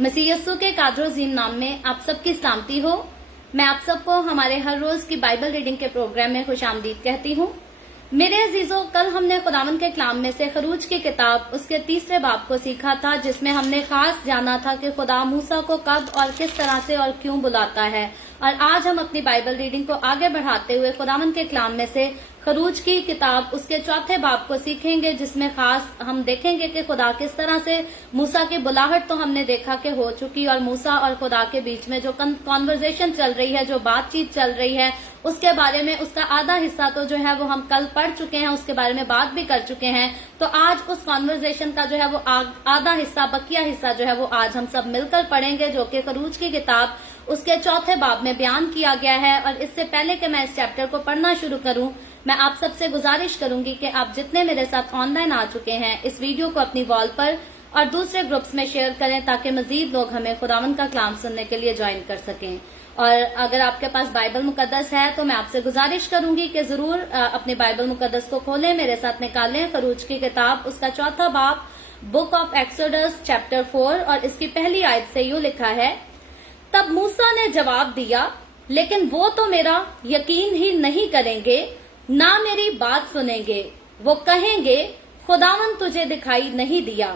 मसीह यस्सु के कादर अज़ीम नाम में आप सबकी सलामती हो। मैं आप सबको हमारे हर रोज की बाइबल रीडिंग के प्रोग्राम में खुशामदीद कहती हूँ। मेरे अजीजों, कल हमने खुदावन के कलाम में से खरूज की किताब उसके 3 बाब को सीखा था, जिसमें हमने खास जाना था कि खुदा मूसा को कब और किस तरह से और क्यों बुलाता है। और आज हम अपनी बाइबल रीडिंग को आगे बढ़ाते हुए खुदावन के कलाम में से खरूज की किताब उसके 4 बाब को सीखेंगे, जिसमें खास हम देखेंगे कि खुदा किस तरह से मूसा की बुलाहट तो हमने देखा कि हो चुकी, और मूसा और खुदा के बीच में जो कॉन्वर्जेशन चल रही है, जो बातचीत चल रही है, उसके बारे में उसका आधा हिस्सा तो जो है वो हम कल पढ़ चुके हैं, उसके बारे में बात भी कर चुके हैं। तो आज उस कॉन्वर्जेशन का जो है वो आधा हिस्सा, बकिया हिस्सा जो है वो आज हम सब मिलकर पढ़ेंगे, जो कि खरूज की किताब उसके 4 बाब में बयान किया गया है। और इससे पहले कि मैं इस चैप्टर को पढ़ना शुरू करूं, मैं आप सबसे गुजारिश करूंगी कि आप जितने मेरे साथ ऑनलाइन आ चुके हैं, इस वीडियो को अपनी वॉल पर और दूसरे ग्रुप्स में शेयर करें, ताकि मजीद लोग हमें खुदावन का कलाम सुनने के लिए ज्वाइन कर सकें। और अगर आपके पास बाइबल मुकद्दस है तो मैं आपसे गुजारिश करूंगी कि जरूर अपनी बाइबल मुकद्दस को खोलें, मेरे साथ निकालें खरूज की किताब उसका 4 बाब, बुक ऑफ एक्सोडस चैप्टर 4, और इसकी पहली आयत से यूं लिखा है, तब मूसा ने जवाब दिया, लेकिन वो तो मेरा यकीन ही नहीं करेंगे, ना मेरी बात सुनेंगे। वो कहेंगे, खुदावन तुझे दिखाई नहीं दिया।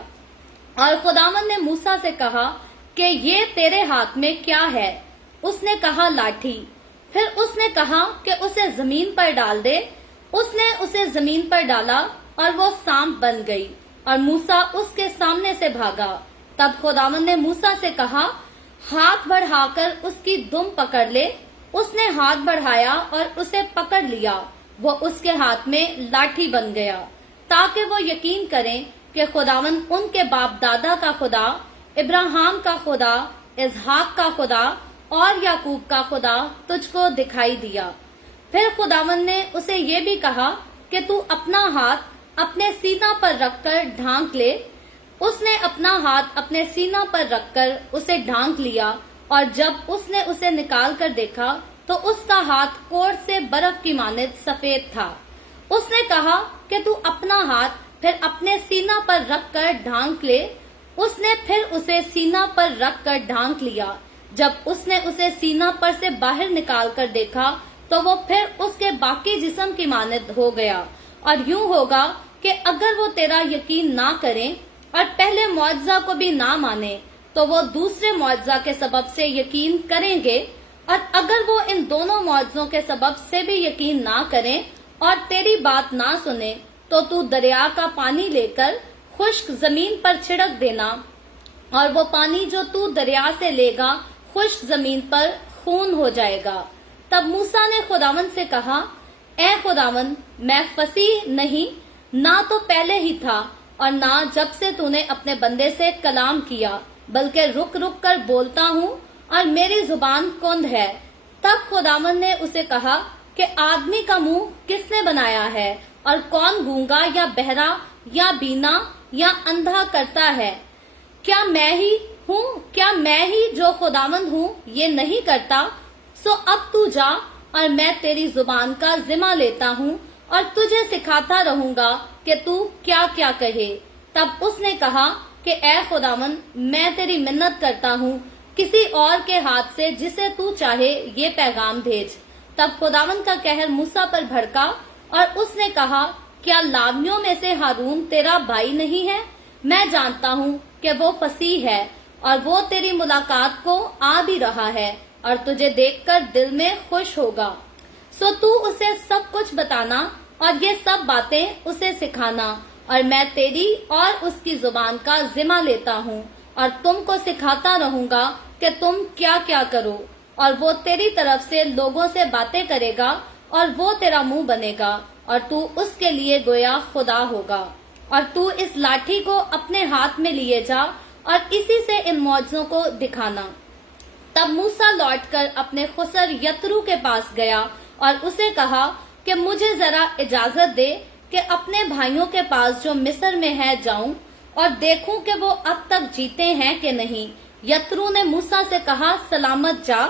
और खुदावन ने मूसा से कहा कि ये तेरे हाथ में क्या है? उसने कहा, लाठी। फिर उसने कहा कि उसे जमीन पर डाल दे। उसने उसे जमीन पर डाला और वो सांप बन गई, और मूसा उसके सामने से भागा। तब खुदावन ने मूसा से कहा, हाथ बढ़ाकर उसकी दुम पकड़ ले। उसने हाथ बढ़ाया और उसे पकड़ लिया। वो उसके हाथ में लाठी बन गया, ताकि वो यकीन करें कि खुदावन उनके बाप दादा का खुदा, इब्राहिम का खुदा, इसहाक का खुदा और याकूब का खुदा तुझको दिखाई दिया। फिर खुदावन ने उसे ये भी कहा कि तू अपना हाथ अपने सीना पर रखकर ढांक ले। उसने अपना हाथ अपने सीना पर रखकर उसे ढांक लिया, और जब उसने उसे निकाल कर देखा तो उसका हाथ कोढ़ से बर्फ की मानित सफेद था। उसने कहा कि तू अपना हाथ फिर अपने सीना पर रखकर ढांक ले। उसने फिर उसे सीना पर रखकर ढांक लिया। जब उसने उसे सीना पर से बाहर निकाल कर देखा तो वो फिर उसके बाकी जिस्म की मानित हो गया। और यूं होगा कि अगर वो तेरा यकीन ना करें और पहले मुआजिजा को भी ना माने, तो वो दूसरे मुआजिजा के सबब से यकीन करेंगे। और अगर वो इन दोनों मुआजिजों के सबब से भी यकीन ना करें और तेरी बात ना सुने, तो तू दरिया का पानी लेकर खुश्क जमीन पर छिड़क देना, और वो पानी जो तू दरिया से लेगा खुश्क जमीन पर खून हो जाएगा। तब मूसा ने खुदावन से कहा, ए खुदावन, मैं फसीह नहीं, ना तो पहले ही था और ना जब से तूने अपने बंदे से कलाम किया, बल्कि रुक रुक कर बोलता हूँ और मेरी जुबान कुंद है। तब खुदावन ने उसे कहा कि आदमी का मुंह किसने बनाया है, और कौन गूंगा या बहरा या बीना या अंधा करता है? क्या मैं ही हूँ? क्या मैं ही जो खुदावंद हूँ ये नहीं करता? सो अब तू जा, और मैं तेरी जुबान का जिम्मा लेता हूँ और तुझे सिखाता रहूंगा कि तू क्या क्या कहे। तब उसने कहा कि ए खुदावन, मैं तेरी मिन्नत करता हूँ, किसी और के हाथ से जिसे तू चाहे ये पैगाम भेज। तब खुदावन का कहर मूसा पर भड़का, और उसने कहा, क्या लावियों में से हारून तेरा भाई नहीं है? मैं जानता हूँ कि वो फसीह है, और वो तेरी मुलाकात को आ भी रहा है, और तुझे देखकर दिल में खुश होगा। सो तू उसे सब कुछ बताना और ये सब बातें उसे सिखाना, और मैं तेरी और उसकी जुबान का जिम्मा लेता हूँ, और तुमको सिखाता रहूंगा कि तुम क्या क्या करो। और वो तेरी तरफ से लोगों से बातें करेगा, और वो तेरा मुंह बनेगा, और तू उसके लिए गोया खुदा होगा। और तू इस लाठी को अपने हाथ में लिए जा, और इसी से इन मौजों को दिखाना। तब मूसा लौटकर अपने खुसर यत्रू के पास गया और उसे कहा कि मुझे जरा इजाजत दे कि अपने भाइयों के पास जो मिस्र में है जाऊं और देखूं कि वो अब तक जीते हैं कि नहीं। यत्रू ने मूसा से कहा, सलामत जा।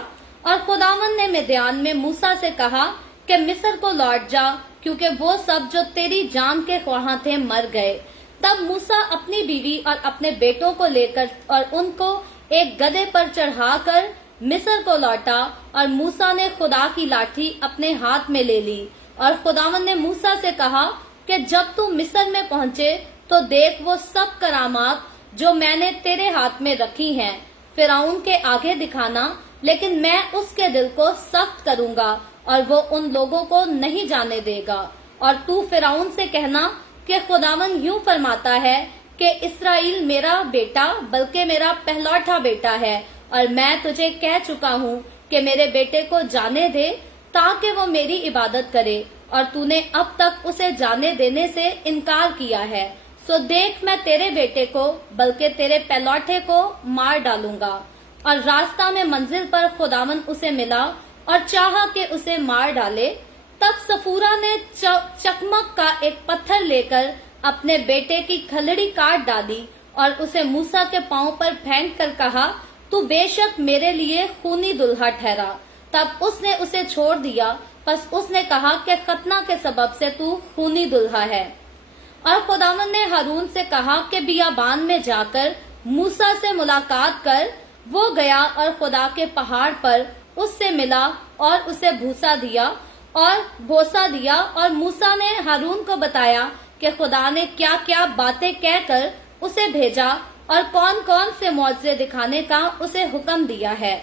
और खुदावन ने मिद्यान में मूसा से कहा कि मिस्र को लौट जा, क्योंकि वो सब जो तेरी जान के ख्वाहां थे मर गए। तब मूसा अपनी बीवी और अपने बेटों को लेकर और उनको ایک گدھے پر چڑھا کر مصر کو لوٹا اور موسیٰ نے خدا کی لاٹھی اپنے ہاتھ میں لے لی اور خداوند نے موسیٰ سے کہا کہ جب تم مصر میں پہنچے تو دیکھ وہ سب کرامات جو میں نے تیرے ہاتھ میں رکھی ہیں فرعون کے آگے دکھانا، لیکن میں اس کے دل کو سخت کروں گا اور وہ ان لوگوں کو نہیں جانے دے گا۔ اور تو فرعون سے کہنا کہ خداوند یوں فرماتا ہے کہ اسرائیل میرا بیٹا بلکہ میرا پہلوٹا بیٹا ہے، اور میں تجھے کہہ چکا ہوں کہ میرے بیٹے کو جانے دے تاکہ وہ میری عبادت کرے، اور تو نے اب تک اسے جانے دینے سے انکار کیا ہے۔ سو دیکھ میں تیرے بیٹے کو بلکہ تیرے پہلوٹے کو مار ڈالوں گا۔ اور راستہ میں منزل پر خداوند اسے ملا اور چاہا کہ اسے مار ڈالے۔ تب صفورہ نے چکمک کا ایک پتھر لے کر اپنے بیٹے کی کھلڑی کاٹ ڈالی اور اسے موسیٰ کے پاؤں پر پھینک کر کہا، تو بے شک میرے لیے خونی دلہا ٹھہرا۔ تب اس نے اسے چھوڑ دیا، پس اس نے کہا کہ ختنہ کے سبب سے تو خونی دلہا ہے۔ اور خداوند نے ہارون سے کہا کہ بیابان میں جا کر موسیٰ سے ملاقات کر۔ وہ گیا اور خدا کے پہاڑ پر اس سے ملا اور اسے بوسہ دیا اور موسیٰ نے ہارون کو بتایا کہ خدا نے کیا کیا باتیں کہہ کر اسے بھیجا اور کون کون سے معجزے دکھانے کا اسے حکم دیا ہے۔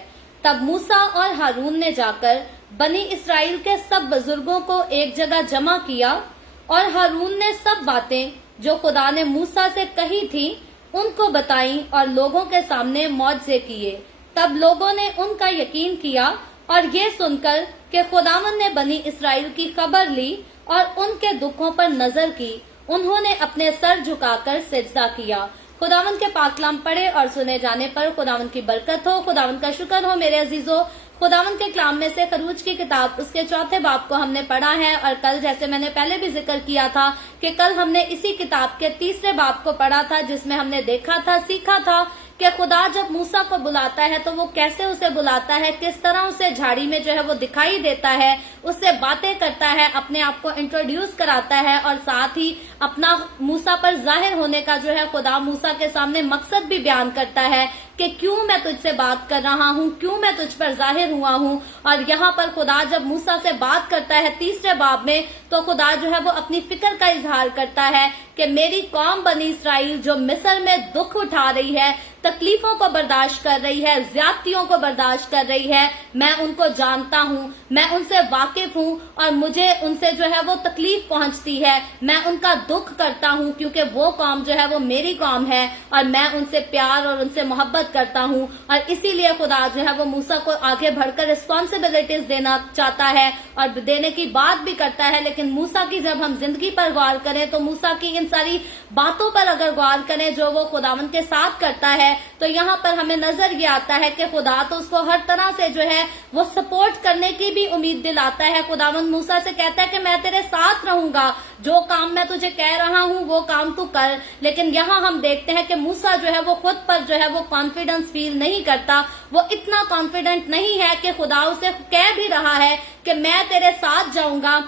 تب موسیٰ اور ہارون نے جا کر بنی اسرائیل کے سب بزرگوں کو ایک جگہ جمع کیا، اور ہارون نے سب باتیں جو خدا نے موسیٰ سے کہی تھی ان کو بتائیں اور لوگوں کے سامنے معجزے کیے۔ تب لوگوں نے ان کا یقین کیا، اور یہ سن کر کہ خداوند نے بنی اسرائیل کی خبر لی اور ان کے دکھوں پر نظر کی، انہوں نے اپنے سر جھکا کر سجدہ کیا۔ خداوند کے پاک کلام پڑھے اور سنے جانے پر خداوند کی برکت ہو۔ خداوند کا شکر ہو میرے عزیزو۔ خداوند کے کلام میں سے خروج کی کتاب اس کے 4 باب کو ہم نے پڑھا ہے، اور کل جیسے میں نے پہلے بھی ذکر کیا تھا کہ کل ہم نے اسی کتاب کے 3 باب کو پڑھا تھا، جس میں ہم نے دیکھا تھا، سیکھا تھا کہ خدا جب موسیٰ کو بلاتا ہے تو وہ کیسے اسے بلاتا ہے، کس طرح اسے جھاڑی میں جو ہے وہ دکھائی دیتا ہے، اس سے باتیں کرتا ہے، اپنے آپ کو انٹروڈیوس کراتا ہے، اور ساتھ ہی اپنا موسیٰ پر ظاہر ہونے کا جو ہے خدا موسیٰ کے سامنے مقصد بھی بیان کرتا ہے کہ کیوں میں تجھ سے بات کر رہا ہوں، کیوں میں تجھ پر ظاہر ہوا ہوں۔ اور یہاں پر خدا جب موسیٰ سے بات کرتا ہے 3 باب میں، تو خدا جو ہے وہ اپنی فکر کا اظہار کرتا ہے کہ میری قوم بنی اسرائیل جو مصر میں دکھ اٹھا رہی ہے، تکلیفوں کو برداشت کر رہی ہے، زیادتیوں کو برداشت کر رہی ہے، میں ان کو جانتا ہوں، میں ان سے واقف ہوں، اور مجھے ان سے جو ہے وہ تکلیف پہنچتی ہے، میں ان کا دکھ کرتا ہوں، کیونکہ وہ قوم جو ہے وہ میری قوم ہے، اور میں ان سے پیار اور ان سے محبت کرتا ہوں۔ اور اسی لیے خدا جو ہے وہ موسیٰ کو آگے بڑھ کر رسپانسبلٹیز دینا چاہتا ہے اور دینے کی بات بھی کرتا ہے، لیکن موسیٰ کی جب ہم زندگی پر غور کریں تو موسیٰ کی ان ساری باتوں پر اگر غور کریں جو وہ خداوند کے ساتھ کرتا ہے، تو یہاں پر ہمیں نظر یہ آتا ہے کہ خدا تو اس کو ہر طرح سے جو ہے وہ سپورٹ کرنے کی بھی امید دلاتا ہے۔ خداوند موسیٰ سے کہتا ہے کہ میں تیرے ساتھ رہوں گا، جو کام میں تجھے کہہ رہا ہوں وہ کام تو کر۔ لیکن یہاں ہم دیکھتے ہیں کہ موسیٰ جو ہے وہ خود پر جو ہے وہ کانفیڈنس فیل نہیں کرتا، وہ اتنا کانفیڈنٹ نہیں ہے کہ خدا اسے کہہ بھی رہا ہے کہ میں تیرے ساتھ جاؤں گا،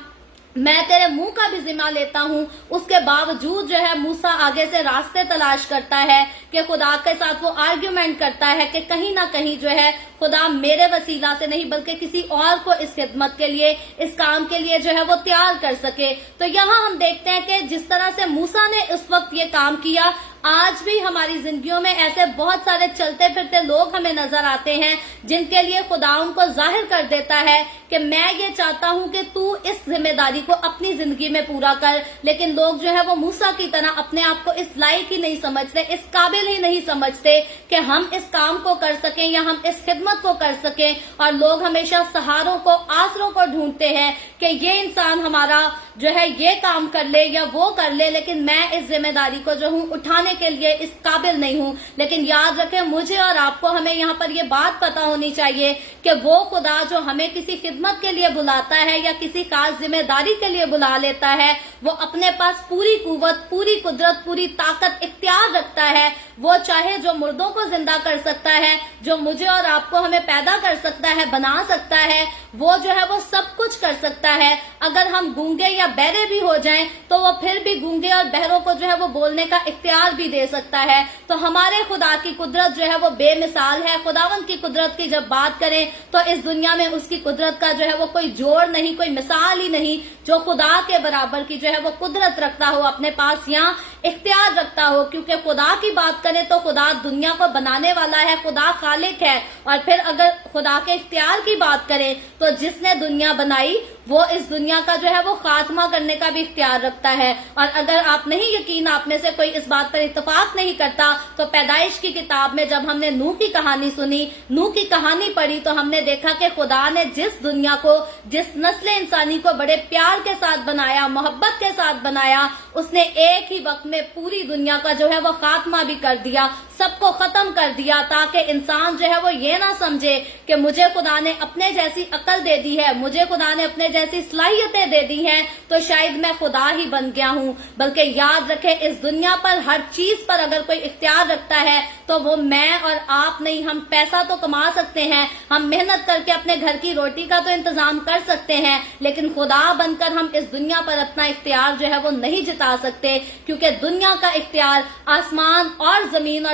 میں تیرے منہ کا بھی ذمہ لیتا ہوں۔ اس کے باوجود جو ہے موسیٰ آگے سے راستے تلاش کرتا ہے کہ خدا کے ساتھ وہ آرگیومنٹ کرتا ہے کہ کہیں نہ کہیں جو ہے خدا میرے وسیلہ سے نہیں بلکہ کسی اور کو اس خدمت کے لیے، اس کام کے لیے جو ہے وہ تیار کر سکے۔ تو یہاں ہم دیکھتے ہیں کہ جس طرح سے موسیٰ نے اس وقت یہ کام کیا، آج بھی ہماری زندگیوں میں ایسے بہت سارے چلتے پھرتے لوگ ہمیں نظر آتے ہیں جن کے لیے خدا ان کو ظاہر کر دیتا ہے کہ میں یہ چاہتا ہوں کہ تو اس ذمہ داری کو اپنی زندگی میں پورا کر، لیکن لوگ جو ہے وہ موسیٰ کی طرح اپنے آپ کو اس لائق ہی نہیں سمجھتے، اس قابل ہی نہیں سمجھتے کہ ہم اس کام کو کر سکیں یا ہم اس خدمت کو کر سکیں، اور لوگ ہمیشہ سہاروں کو، آسروں کو ڈھونڈتے ہیں کہ یہ انسان ہمارا جو ہے یہ کام کر لے یا وہ کر لے، لیکن میں اس ذمہ داری کو جو ہوں اٹھانے کے لیے اس قابل نہیں ہوں۔ لیکن یاد رکھیں، مجھے اور آپ کو ہمیں یہاں پر یہ بات پتا ہونی چاہیے کہ وہ خدا جو ہمیں کسی خدمت کے لیے بلاتا ہے یا کسی خاص ذمہ داری کے لیے بلا لیتا ہے، وہ اپنے پاس پوری قوت، پوری قدرت، پوری طاقت اختیار رکھتا ہے۔ وہ چاہے جو مردوں کو زندہ کر سکتا ہے، جو مجھے اور آپ کو ہمیں پیدا کر سکتا ہے، بنا سکتا ہے، وہ جو ہے وہ سب کچھ کر سکتا ہے۔ اگر ہم گونگے یا بہرے بھی ہو جائیں تو وہ پھر بھی گونگے اور بہروں کو جو ہے وہ بولنے کا اختیار بھی بھی दे सकता है। तो हमारे खुदा की कुदरत जो है वो बेमिसाल है। खुदावंद की कुदरत की जब बात करें तो इस दुनिया में उसकी कुदरत का जो है वो कोई जोड़ नहीं, कोई मिसाल ही नहीं जो खुदा के बराबर की जो है वो कुदरत रखता हो, अपने पास या इख्तियार रखता हो। क्योंकि खुदा की बात करें तो खुदा दुनिया को बनाने वाला है, खुदा खालिक है। और फिर अगर खुदा के इख्तियार की बात करें तो जिसने दुनिया बनाई वो इस दुनिया का जो है वो खात्मा करने का भी इख्तियार रखता है। और अगर आप नहीं यकीन, आप में से कोई इस बात पर इत्तेफाक नहीं करता, तो पैदाइश की किताब में जब हमने नूह की कहानी सुनी, नूह की कहानी पढ़ी, तो हमने देखा कि खुदा ने जिस दुनिया को, जिस नस्ल इंसानी को बड़े प्यार के साथ बनाया, मोहब्बत के साथ बनाया, उसने एक ही वक्त में पूरी दुनिया का जो है वो खात्मा भी कर दिया, सबको खत्म कर दिया, ताकि इंसान जो है वो ये ना समझे कि मुझे खुदा ने अपने जैसी अकल दे दी है, मुझे खुदा ने अपने जैसी सलाहियतें दे दी हैं, तो शायद मैं खुदा ही बन गया हूँ। बल्कि याद रखे, इस दुनिया पर हर चीज पर अगर कोई इख्तियार रखता है तो वो मैं और आप नहीं। हम पैसा तो कमा सकते हैं, हम मेहनत करके अपने घर की रोटी का तो इंतजाम कर सकते हैं, लेकिन खुदा बनकर हम इस दुनिया पर अपना इख्तियार जो है वो नहीं जिता सकते। क्योंकि दुनिया का इख्तियार, आसमान और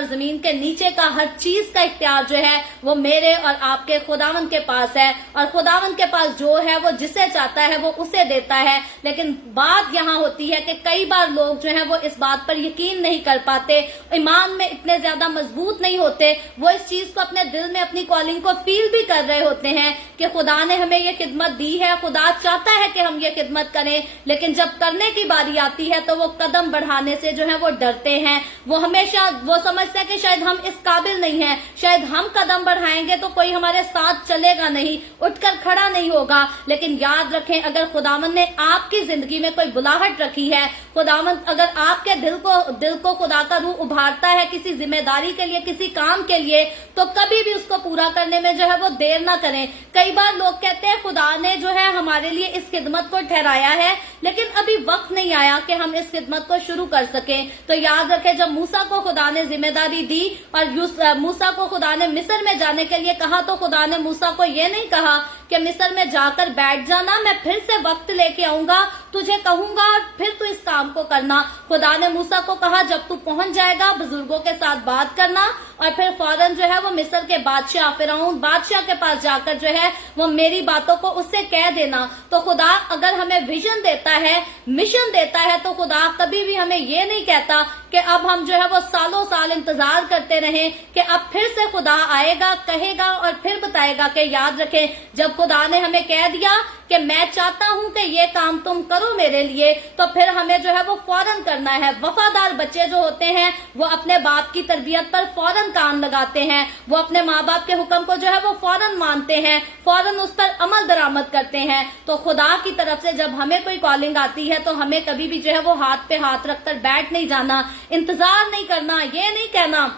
जमीन के नीचे का हर चीज का इख्तियार जो है वो मेरे और आपके खुदावंद के पास है। और खुदावंद के पास जो है वो जिसे चाहता है वो उसे देता है। लेकिन बात यहाँ होती है कि कई बार लोग जो है वो इस बात पर यकीन नहीं कर पाते, ईमान में इतने ज्यादा मजबूत नहीं होते, वो इस चीज को अपने दिल में, अपनी कॉलिंग को फील भी कर रहे होते हैं कि खुदा ने हमें ये खिदमत दी है, खुदा चाहता है कि हम ये खिदमत करें, लेकिन जब करने की बारी आती है तो वो कदम बढ़ाने से जो है वो डरते हैं। वो हमेशा वो समझते हैं कि शायद हम इस काबिल नहीं हैं, शायद हम कदम बढ़ाएंगे तो कोई हमारे साथ चलेगा नहीं, उठकर खड़ा नहीं होगा। लेकिन याद रखें, अगर खुदावंद ने आपकी जिंदगी में कोई बुलाहट रखी है, खुदावंद अगर आपके दिल को खुदा का रूह उभारता है किसी जिम्मेदारी के लिए, किसी काम के लिए, तो कभी भी उसको पूरा करने में जो है वो देर ना करें। कई बार लोग कहते हैं खुदा ने जो है हमारे लिए इस खिदमत को ठहराया है, लेकिन अभी वक्त नहीं आया कि हम इस खिदमत को शुरू कर सकें। तो याद रखें, जब मूसा को खुदा ने जिम्मेदारी दी और मूसा को खुदा ने मिस्र में जाने के लिए कहा, तो खुदा ने मूसा को ये नहीं कहा कि मिस्र में जाकर बैठ जाना, मैं फिर से वक्त लेके आऊंगा, तुझे कहूंगा और फिर तू इस काम को करना। खुदा ने मूसा को कहा, जब तू पहुंच जाएगा बुजुर्गों के साथ बात करना और फिर फौरन जो है वो मिस्र के बादशाह, फिरौन बादशाह के पास जाकर जो है वो मेरी बातों को उससे कह देना। तो खुदा अगर हमें विजन देता है, मिशन देता है, तो खुदा कभी भी हमें ये नहीं कहता कि अब हम जो है वो सालों साल इंतजार करते रहें कि अब फिर से खुदा आएगा, कहेगा और फिर बताएगा। कि याद रखें, जब खुदा ने हमें कह दिया कि मैं चाहता हूं कि ये काम तुम करो मेरे लिए, तो फिर हमें जो है वो फौरन करना है। वफादार बच्चे जो होते हैं वो अपने बाप की तरबियत पर फौरन कान लगाते हैं, वो अपने माँ बाप के हुक्म को जो है वो फौरन मानते हैं, फौरन उस पर अमल दरामद करते हैं। तो खुदा की तरफ से जब हमें कोई कॉलिंग आती है तो हमें कभी भी जो है वो हाथ पे हाथ रखकर बैठ नहीं जाना, इंतजार नहीं करना, ये नहीं कहना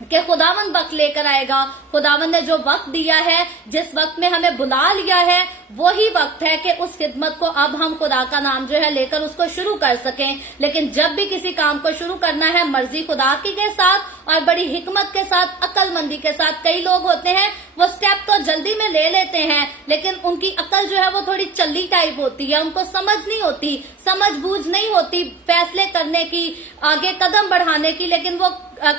कि खुदावंद वक्त लेकर आएगा। खुदावंद ने जो वक्त दिया है, जिस वक्त में हमें बुला लिया है, वही वक्त है कि उस खिदमत को अब हम खुदा का नाम जो है लेकर उसको शुरू कर सकें। लेकिन जब भी किसी काम को शुरू करना है मर्जी खुदा की के साथ और बड़ी हिकमत के साथ, अकलमंदी के साथ। कई लोग होते हैं वो स्टेप तो जल्दी में ले लेते हैं, लेकिन उनकी अकल जो है वो थोड़ी चल्ली टाइप होती है, उनको समझ नहीं होती, समझ बूझ नहीं होती फैसले करने की, आगे कदम बढ़ाने की, लेकिन वो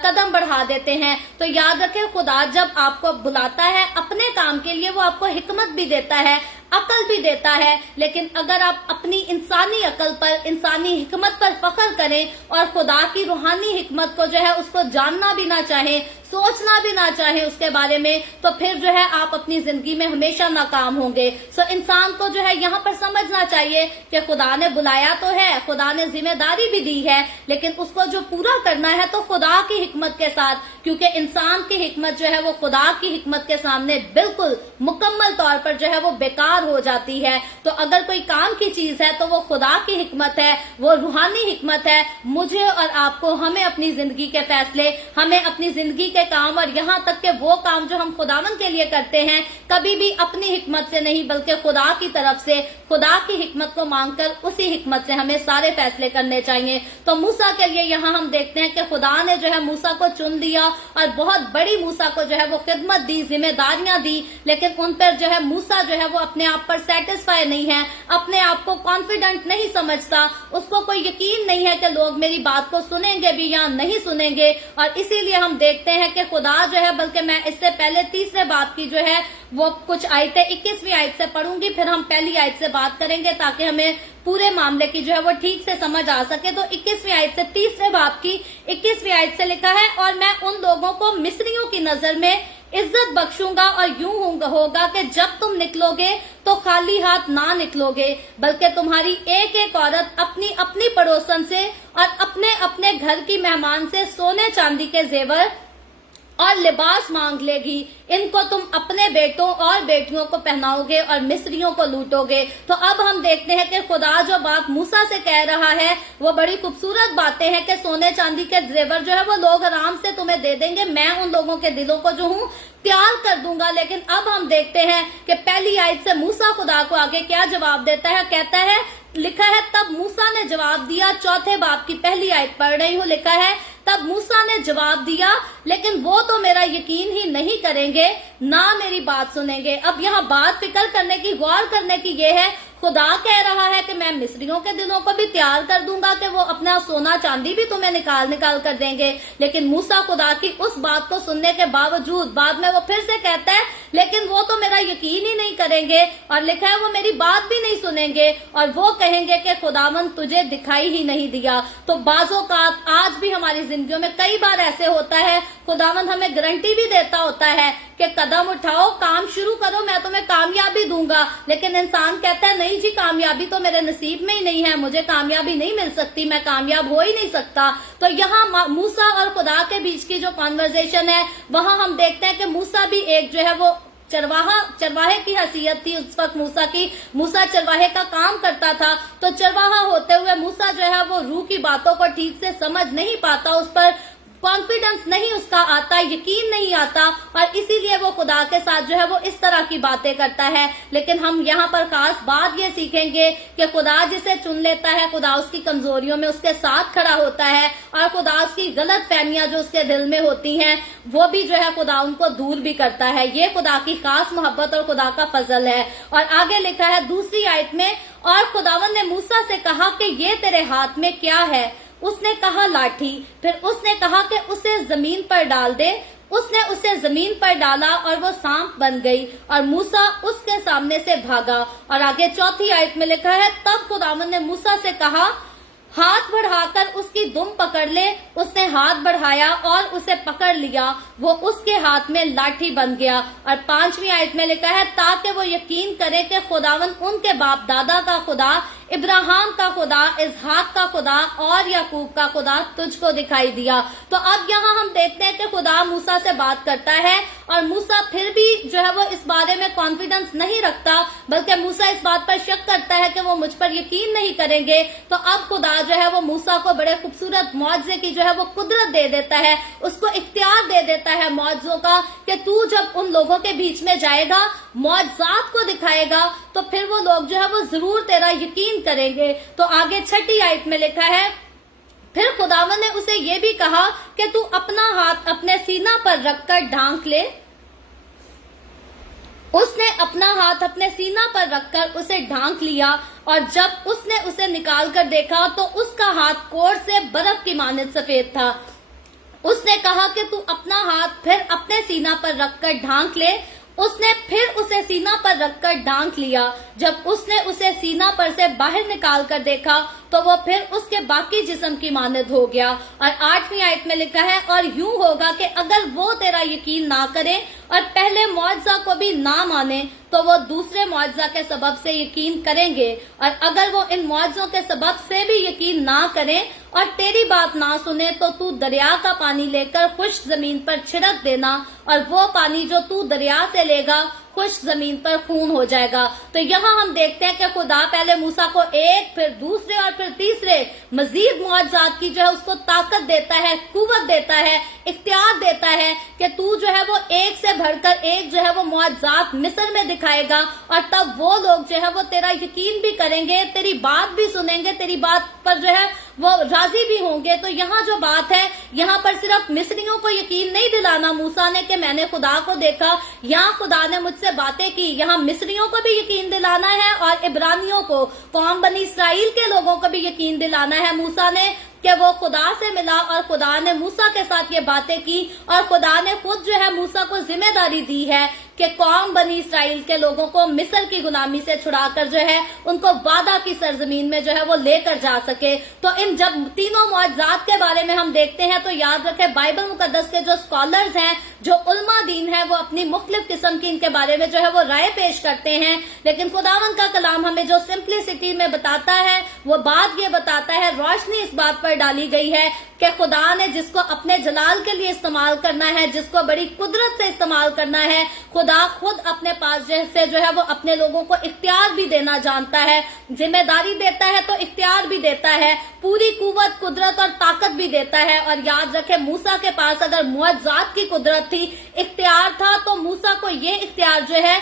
कदम बढ़ा देते हैं। तो याद रखें, खुदा जब आपको बुलाता है अपने काम के लिए, वो आपको हिकमत भी देता है, अकल भी देता है। लेकिन अगर आप अपनी इंसानी अकल पर, इंसानी हिकमत पर फख्र करें और खुदा की रूहानी हिकमत को जो है उसको जानना भी ना चाहें, सोचना भी ना चाहें उसके बारे में, तो फिर जो है आप अपनी जिंदगी में हमेशा नाकाम होंगे। सो इंसान को जो है यहाँ पर समझना चाहिए कि खुदा ने बुलाया तो है, खुदा ने जिम्मेदारी भी दी है, लेकिन उसको जो पूरा करना है तो खुदा की हिकमत के साथ, क्योंकि इंसान की हिकमत जो है वो खुदा की हिकमत के सामने बिल्कुल मुकम्मल तौर पर जो है वो बेकार हो जाती है। तो अगर कोई काम की चीज है तो वो खुदा की हिकमत है, वो रूहानी हिकमत है। मुझे और आपको, हमें अपनी जिंदगी के फैसले, हमें अपनी जिंदगी के के काम और यहाँ तक के वो काम जो हम खुदावन के लिए करते हैं कभी भी अपनी हिकमत से नहीं बल्कि खुदा की तरफ से, खुदा की हिकमत को मांगकर उसी हिकमत से हमें सारे फैसले करने चाहिए। तो मूसा के लिए यहाँ हम देखते हैं कि खुदा ने जो है मूसा को चुन लिया और बहुत बड़ी मूसा को जो है वो खिदमत दी, जिम्मेदारियां दी, लेकिन उन पर जो है मूसा जो है वो अपने आप पर सेटिस्फाई नहीं है, अपने आप को कॉन्फिडेंट नहीं समझता, उसको कोई यकीन नहीं है कि लोग मेरी बात को सुनेंगे भी या नहीं सुनेंगे। और इसीलिए हम देखते हैं कि खुदा जो है, बल्कि मैं इससे पहले तीसरे बात की जो है वो कुछ आयतें 21वीं आयत से पढ़ूंगी, फिर हम पहली आयत से बात करेंगे ताकि हमें पूरे मामले की जो है वो ठीक से समझ आ सके। तो 21वीं आयत से, तीसरे बाब की 21वीं आयत से लिखा है, और मैं उन लोगों को मिस्रियों की नजर में इज्जत बख्शूंगा और यूं होगा कि जब तुम निकलोगे तो खाली हाथ ना निकलोगे, बल्कि तुम्हारी एक एक औरत अपनी अपनी पड़ोसन से और अपने अपने घर की मेहमान से सोने चांदी के जेवर और लिबास मांग लेगी। इनको तुम अपने बेटों और बेटियों को पहनाओगे और मिस्रियों को लूटोगे। तो अब हम देखते हैं कि खुदा जो बात मूसा से कह रहा है वो बड़ी खूबसूरत बातें हैं कि सोने चांदी के जेवर जो है वो लोग आराम से तुम्हें दे देंगे, मैं उन लोगों के दिलों को जो हूँ प्यार कर दूंगा। लेकिन अब हम देखते हैं कि पहली आयत से मूसा खुदा को आगे क्या जवाब देता है। कहता है, लिखा है, तब मूसा ने जवाब दिया, चौथे बाब की पहली आयत पढ़ रही हूँ, लिखा है, तब मूसा ने जवाब दिया, लेकिन वो तो मेरा यकीन ही नहीं करेंगे, ना मेरी बात सुनेंगे। अब यहाँ बात फिक्र करने की, गौर करने की ये है, खुदा कह रहा है कि मैं मिस्रियों के दिलों को भी तैयार कर दूंगा कि वो अपना सोना चांदी भी तुम्हें निकाल कर देंगे। लेकिन मूसा खुदा की उस बात को सुनने के बावजूद बाद में वो फिर से कहता है, लेकिन वो तो मेरा यकीन ही नहीं करेंगे, और लिखा है वो मेरी बात भी नहीं सुनेंगे, और वो कहेंगे कि खुदावन तुझे दिखाई ही नहीं दिया। तो बाजों का आज भी हमारी जिंदगियों में कई बार ऐसे होता है, खुदावन हमें गारंटी भी देता होता है कि कदम उठाओ, काम शुरू करो, मैं तुम्हें कामयाबी दूंगा, लेकिन इंसान कहता है नहीं जी, कामयाबी तो मेरे नसीब में ही नहीं है, मुझे कामयाबी नहीं मिल सकती, मैं कामयाब हो ही नहीं सकता। तो यहाँ मूसा और खुदा के बीच की जो कॉन्वर्सेशन है वहां हम देखते हैं कि मूसा भी एक जो है वो चरवाहे की हैसियत थी उस वक्त मूसा की, मूसा चरवाहे का काम करता था। तो चरवाहा होते हुए मूसा जो है वो रूह की बातों को ठीक से समझ नहीं पाता, उस पर कॉन्फिडेंस नहीं उसका आता, यकीन नहीं आता, और इसीलिए वो खुदा के साथ जो है वो इस तरह की बातें करता है। लेकिन हम यहाँ पर खास बात ये सीखेंगे कि खुदा जिसे चुन लेता है, खुदा उसकी कमजोरियों में उसके साथ खड़ा होता है, और खुदा उसकी गलत फहमियां जो उसके दिल में होती हैं वो भी जो है खुदा उनको दूर भी करता है। ये खुदा की खास मोहब्बत और खुदा का फजल है। और आगे लिखा है दूसरी आयत में, और खुदावन ने मूसा से कहा कि ये तेरे हाथ में क्या है? उसने कहा लाठी। फिर उसने कहा कि उसे जमीन पर डाल दे। उसने उसे जमीन पर डाला और वो सांप बन गई, और मूसा उसके सामने से भागा। और आगे चौथी आयत में लिखा है, तब खुदावन ने मूसा से कहा, हाथ बढ़ाकर उसकी दुम पकड़ ले। उसने हाथ बढ़ाया और उसे पकड़ लिया, वो उसके हाथ में लाठी बन गया। और पांचवी आयत में लिखा है, ताकि वो यकीन करे कि खुदावन उनके बाप दादा का खुदा, इब्राहिम का खुदा, इसहाक का खुदा और याकूब का खुदा तुझको दिखाई दिया। तो अब यहाँ हम देखते हैं कि खुदा मूसा से बात करता है, और मूसा फिर भी जो है वो इस बारे में कॉन्फिडेंस नहीं रखता, बल्कि मूसा इस बात पर शक करता है कि वो मुझ पर यकीन नहीं करेंगे। तो अब खुदा जो है वो मूसा को बड़े खूबसूरत मौजज़े की जो है वो कुदरत दे देता है, उसको इख्तियार दे देता है मौजज़ों का, कि तू जब उन लोगों के बीच में जाएगा, मौजज़ात को दिखाएगा, तो फिर वो लोग जो है वो जरूर तेरा यकीन करेंगे। तो आगे छठी आयत में लिखा है, फिर खुदावन ने उसे ये भी कहा कि तू अपना हाथ अपने सीना पर रखकर ढांक ले। उसने अपना हाथ अपने सीना पर रखकर उसे ढांक लिया, और जब उसने उसे निकाल कर देखा तो उसका हाथ कोर से बर्फ की मानित सफेद था। उसने कहा कि तू अपना हाथ फिर अपने सीना पर रखकर ढांक ले। उसने फिर उसे सीना पर रखकर ढांक लिया। जब उसने उसे सीना पर से बाहर निकाल कर देखा तो वो फिर उसके बाकी जिस्म की मानद हो गया। और आठवीं आयत में लिखा है, और यूं होगा कि अगर वो तेरा यकीन ना करे और पहले मुआवजा को भी ना माने, तो वो दूसरे मुआवजा के सबब से यकीन करेंगे, और अगर वो इन मुआवजों के सबब से भी यकीन ना करें और तेरी बात ना सुने, तो तू दरिया का पानी लेकर खुश्क जमीन पर छिड़क देना, और वो पानी जो तू दरिया से लेगा खुश्क जमीन पर खून हो जाएगा। तो यहाँ हम देखते हैं कि खुदा पहले मूसा को एक, फिर दूसरे और फिर तीसरे मजीद मुआजिज़ात की जो है उसको ताकत देता है, कुव्वत देता है, इख्तियार देता है कि तू जो है वो एक से बढ़कर एक जो है वो मुआजिज़ात मिस्र में दिखाएगा, और तब वो लोग जो है वो तेरा यकीन भी करेंगे, तेरी बात भी सुनेंगे, तेरी बात पर जो है वो राजी भी होंगे। तो यहाँ जो बात है, यहाँ पर सिर्फ मिस्रियों को यकीन नहीं दिलाना मूसा ने कि मैंने खुदा को देखा, यहाँ खुदा ने मुझसे बातें की, यहाँ मिस्रियों को भी यकीन दिलाना है और इब्रानियों को, कौम बनी इसराइल के लोगों को भी यकीन दिलाना है मूसा ने कि वो खुदा से मिला और खुदा ने मूसा के साथ ये बातें की, और खुदा ने खुद जो है मूसा को जिम्मेदारी दी है कि कौम बनी इसराइल के लोगों को मिस्र की गुलामी से छुड़ाकर जो है उनको वादा की सरजमीन में जो है वो लेकर जा सके। तो इन जब तीनों मुआजिज़ात के बारे में हम देखते हैं तो याद रखें, बाइबल मुकद्दस के जो स्कॉलर्स हैं, जो उलमा दीन है, वो अपनी मुख्तलिफ किस्म की इनके बारे में जो है वो राय पेश करते हैं, लेकिन खुदावंद का कलाम हमें जो सिंपलिसिटी में बताता है वो बात ये बताता है, रोशनी इस बात पर डाली गई है कि खुदा ने जिसको अपने जलाल के लिए इस्तेमाल करना है, जिसको बड़ी कुदरत से इस्तेमाल करना है, खुदा खुद अपने पास से जो है वो अपने लोगों को इख्तियार भी देना जानता है, जिम्मेदारी देता है तो इख्तियार भी देता है, पूरी कुव्वत, कुदरत और ताकत भी देता है। और याद रखें, मूसा के पास अगर मुआजिज़ात की कुदरत थी, इख्तियार था, तो मूसा को ये इख्तियार जो है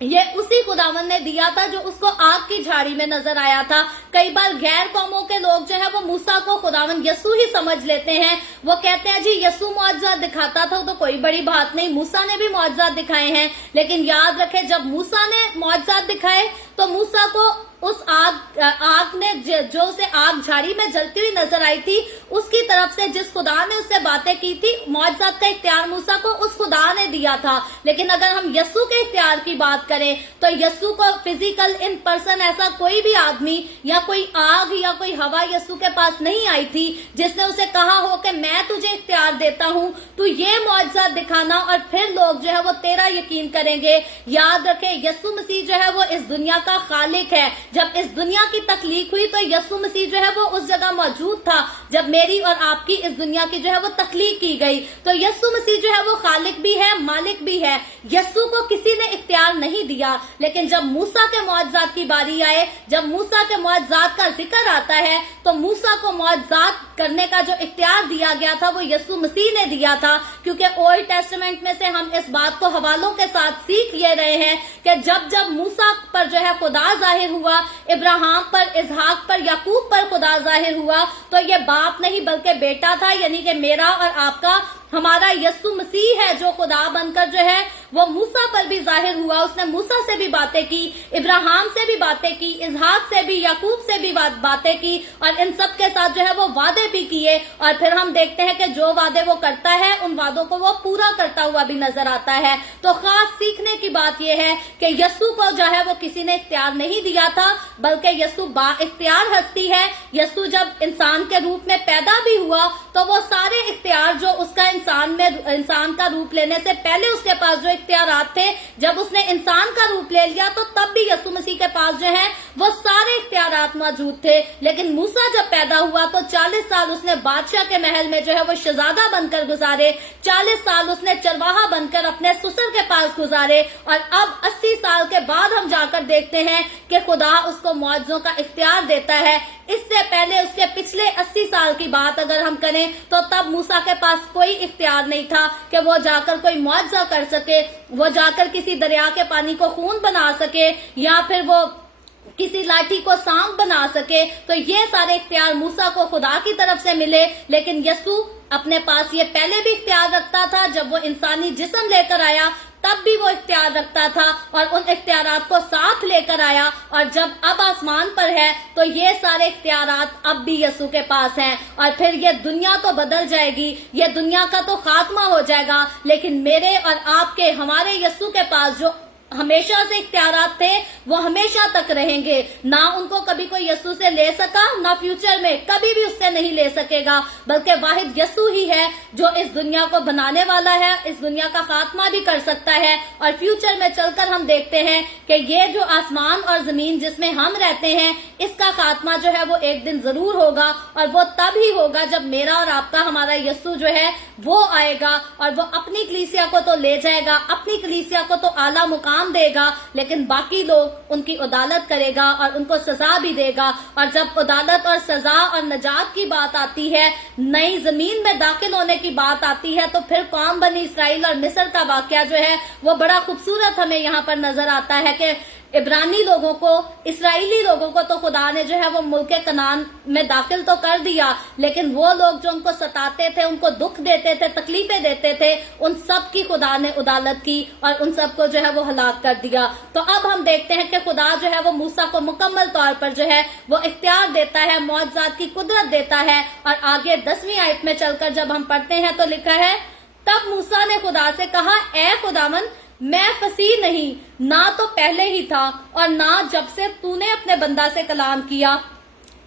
ये उसी खुदावन ने दिया था जो उसको आग की झाड़ी में नजर आया था। कई बार गैर कौमों के लोग जो है वो मूसा को खुदावन यसू ही समझ लेते हैं, वो कहते हैं जी यसू मुआजिज़ात दिखाता था तो कोई बड़ी बात नहीं, मूसा ने भी मुआजिज़ात दिखाए हैं। लेकिन याद रखें, जब मूसा ने मुआजिज़ात दिखाए तो मूसा को उस आग ने जो उसे आग झाड़ी में जलती हुई नजर आई थी, उसकी तरफ से जिस खुदा ने उससे बातें की थी, मुआजिज़ात का इख्तियार मूसा को उस खुदा ने दिया था। लेकिन अगर हम यसू के इख्तियार की बात करें तो यसू को फिजिकल इन पर्सन ऐसा कोई भी आदमी या कोई आग या कोई हवा यसू के पास नहीं आई थी जिसने उसे कहा हो कि मैं तुझे इख्तियार देता हूँ, तू ये मुआजिज़ात दिखाना और फिर लोग जो है वो तेरा यकीन करेंगे। याद रखें, यसू मसीह जो है वो इस दुनिया का खालिक है। जब इस दुनिया की तख्लीक हुई तो यसू मसीह जो है वो उस जगह मौजूद था जब मेरी और आपकी इस दुनिया की जो है वो तख्लीक की गई। तो यसू मसीह जो है वो खालिक भी है, मालिक भी है। यसू को किसी ने इख्तियार नहीं दिया, लेकिन जब मूसा के मुआजिज़ात की बारी आए, जब मूसा के मुआजिज़ात का जिक्र आता है, तो मूसा को मुआजिज़ात करने का जो इख्तियार दिया गया था वो यसू मसीह ने दिया था। क्योंकि ओल्ड टेस्टामेंट में से हम इस बात को हवालों के साथ सीख ले रहे हैं कि जब जब मूसा पर जो है खुदा जाहिर हुआ, इब्राहिम पर, इसहाक पर, याकूब पर खुदा जाहिर हुआ, तो ये बाप नहीं बल्कि बेटा था, यानी कि मेरा और आपका, हमारा यसू मसीह है जो खुदा बनकर जो है वो मूसा पर भी जाहिर हुआ। उसने मूसा से भी बातें की, इब्राहिम से भी बातें की, इसहाक से भी, याकूब से भी बातें की, और इन सब के साथ जो है वो वादे भी किए। और फिर हम देखते हैं कि जो वादे वो करता है उन वादों को वो पूरा करता हुआ भी नजर आता है। तो खास सीखने की बात यह है कि यसू को जो है वो किसी ने इख्तियार नहीं दिया था, बल्कि यसू बा इख्तियार हस्ती है। यसू जब इंसान के रूप में पैदा भी हुआ तो वो सारे इख्तियार जो उसका इंसान का रूप लेने से पहले उसके पास जो इख्तियारात थे, जब उसने इंसान का रूप ले लिया तो तब भी यसू मसीह के पास जो है वो सारे इख्तियारात मौजूद थे। लेकिन मूसा जब पैदा हुआ तो 40 साल उसने बादशाह के महल में जो है वो शहजादा बनकर गुजारे, 40 साल उसने चरवाहा बनकर अपने ससुर के पास गुजारे, और अब 80 साल के बाद हम जाकर देखते हैं कि खुदा उसको मुआजिज़ों का इख्तियार देता है। इससे पहले उसके पिछले 80 साल की बात अगर हम करें तो तब मूसा के पास कोई इख्तियार नहीं था कि वो जाकर कोई मुआजिज़ा कर सके, वो जाकर किसी दरिया के पानी को खून बना सके या फिर वो किसी लाठी को सांप बना सके। तो ये सारे इख्तियार मूसा को खुदा की तरफ से मिले, लेकिन यसू अपने पास ये पहले भी इख्तियार रखता था। जब वो इंसानी जिस्म लेकर आया तब भी वो इख्तियार रखता था और उन इख्तियारात को साथ लेकर आया, और जब अब आसमान पर है तो ये सारे इख्तियारात अब भी यसू के पास हैं। और फिर ये दुनिया तो बदल जाएगी, ये दुनिया का तो खात्मा हो जाएगा, लेकिन मेरे और आपके, हमारे यसू के पास जो हमेशा से इख्तियारात थे وہ ہمیشہ تک رہیں گے. نہ ان کو کبھی کوئی یسوع سے لے سکا، نہ فیوچر میں کبھی بھی اس سے نہیں لے سکے گا، بلکہ واحد یسوع ہی ہے جو اس دنیا کو بنانے والا ہے، اس دنیا کا خاتمہ بھی کر سکتا ہے. اور فیوچر میں چل کر ہم دیکھتے ہیں کہ یہ جو آسمان اور زمین جس میں ہم رہتے ہیں، اس کا خاتمہ جو ہے وہ ایک دن ضرور ہوگا، اور وہ تب ہی ہوگا جب میرا اور آپ کا ہمارا یسوع جو ہے وہ آئے گا، اور وہ اپنی کلیسیا کو تو لے جائے گا، اپنی کلیسیا کو تو اعلیٰ مقام دے گا، لیکن باقی لوگ ان کی عدالت کرے گا اور ان کو سزا بھی دے گا. اور جب عدالت اور سزا اور نجات کی بات آتی ہے، نئی زمین میں داخل ہونے کی بات آتی ہے، تو پھر قوم بنی اسرائیل اور مصر کا واقعہ جو ہے وہ بڑا خوبصورت ہمیں یہاں پر نظر آتا ہے کہ عبرانی لوگوں کو، اسرائیلی لوگوں کو تو خدا نے جو ہے وہ ملک کنعان میں داخل تو کر دیا، لیکن وہ لوگ جو ان کو ستاتے تھے، ان کو دکھ دیتے تھے، تکلیفیں دیتے تھے، ان سب کی خدا نے عدالت کی اور ان سب کو جو ہے وہ ہلاک کر دیا. تو اب ہم دیکھتے ہیں کہ خدا جو ہے وہ موسیٰ کو مکمل طور پر جو ہے وہ اختیار دیتا ہے، معجزات کی قدرت دیتا ہے. اور آگے 10ویں آیت میں چل کر جب ہم پڑھتے ہیں تو لکھا ہے، تب موسیٰ نے خدا سے کہا، اے خداوند، میں فصیح نہیں، نہ تو پہلے ہی تھا اور نہ جب سے تو نے اپنے بندہ سے کلام کیا،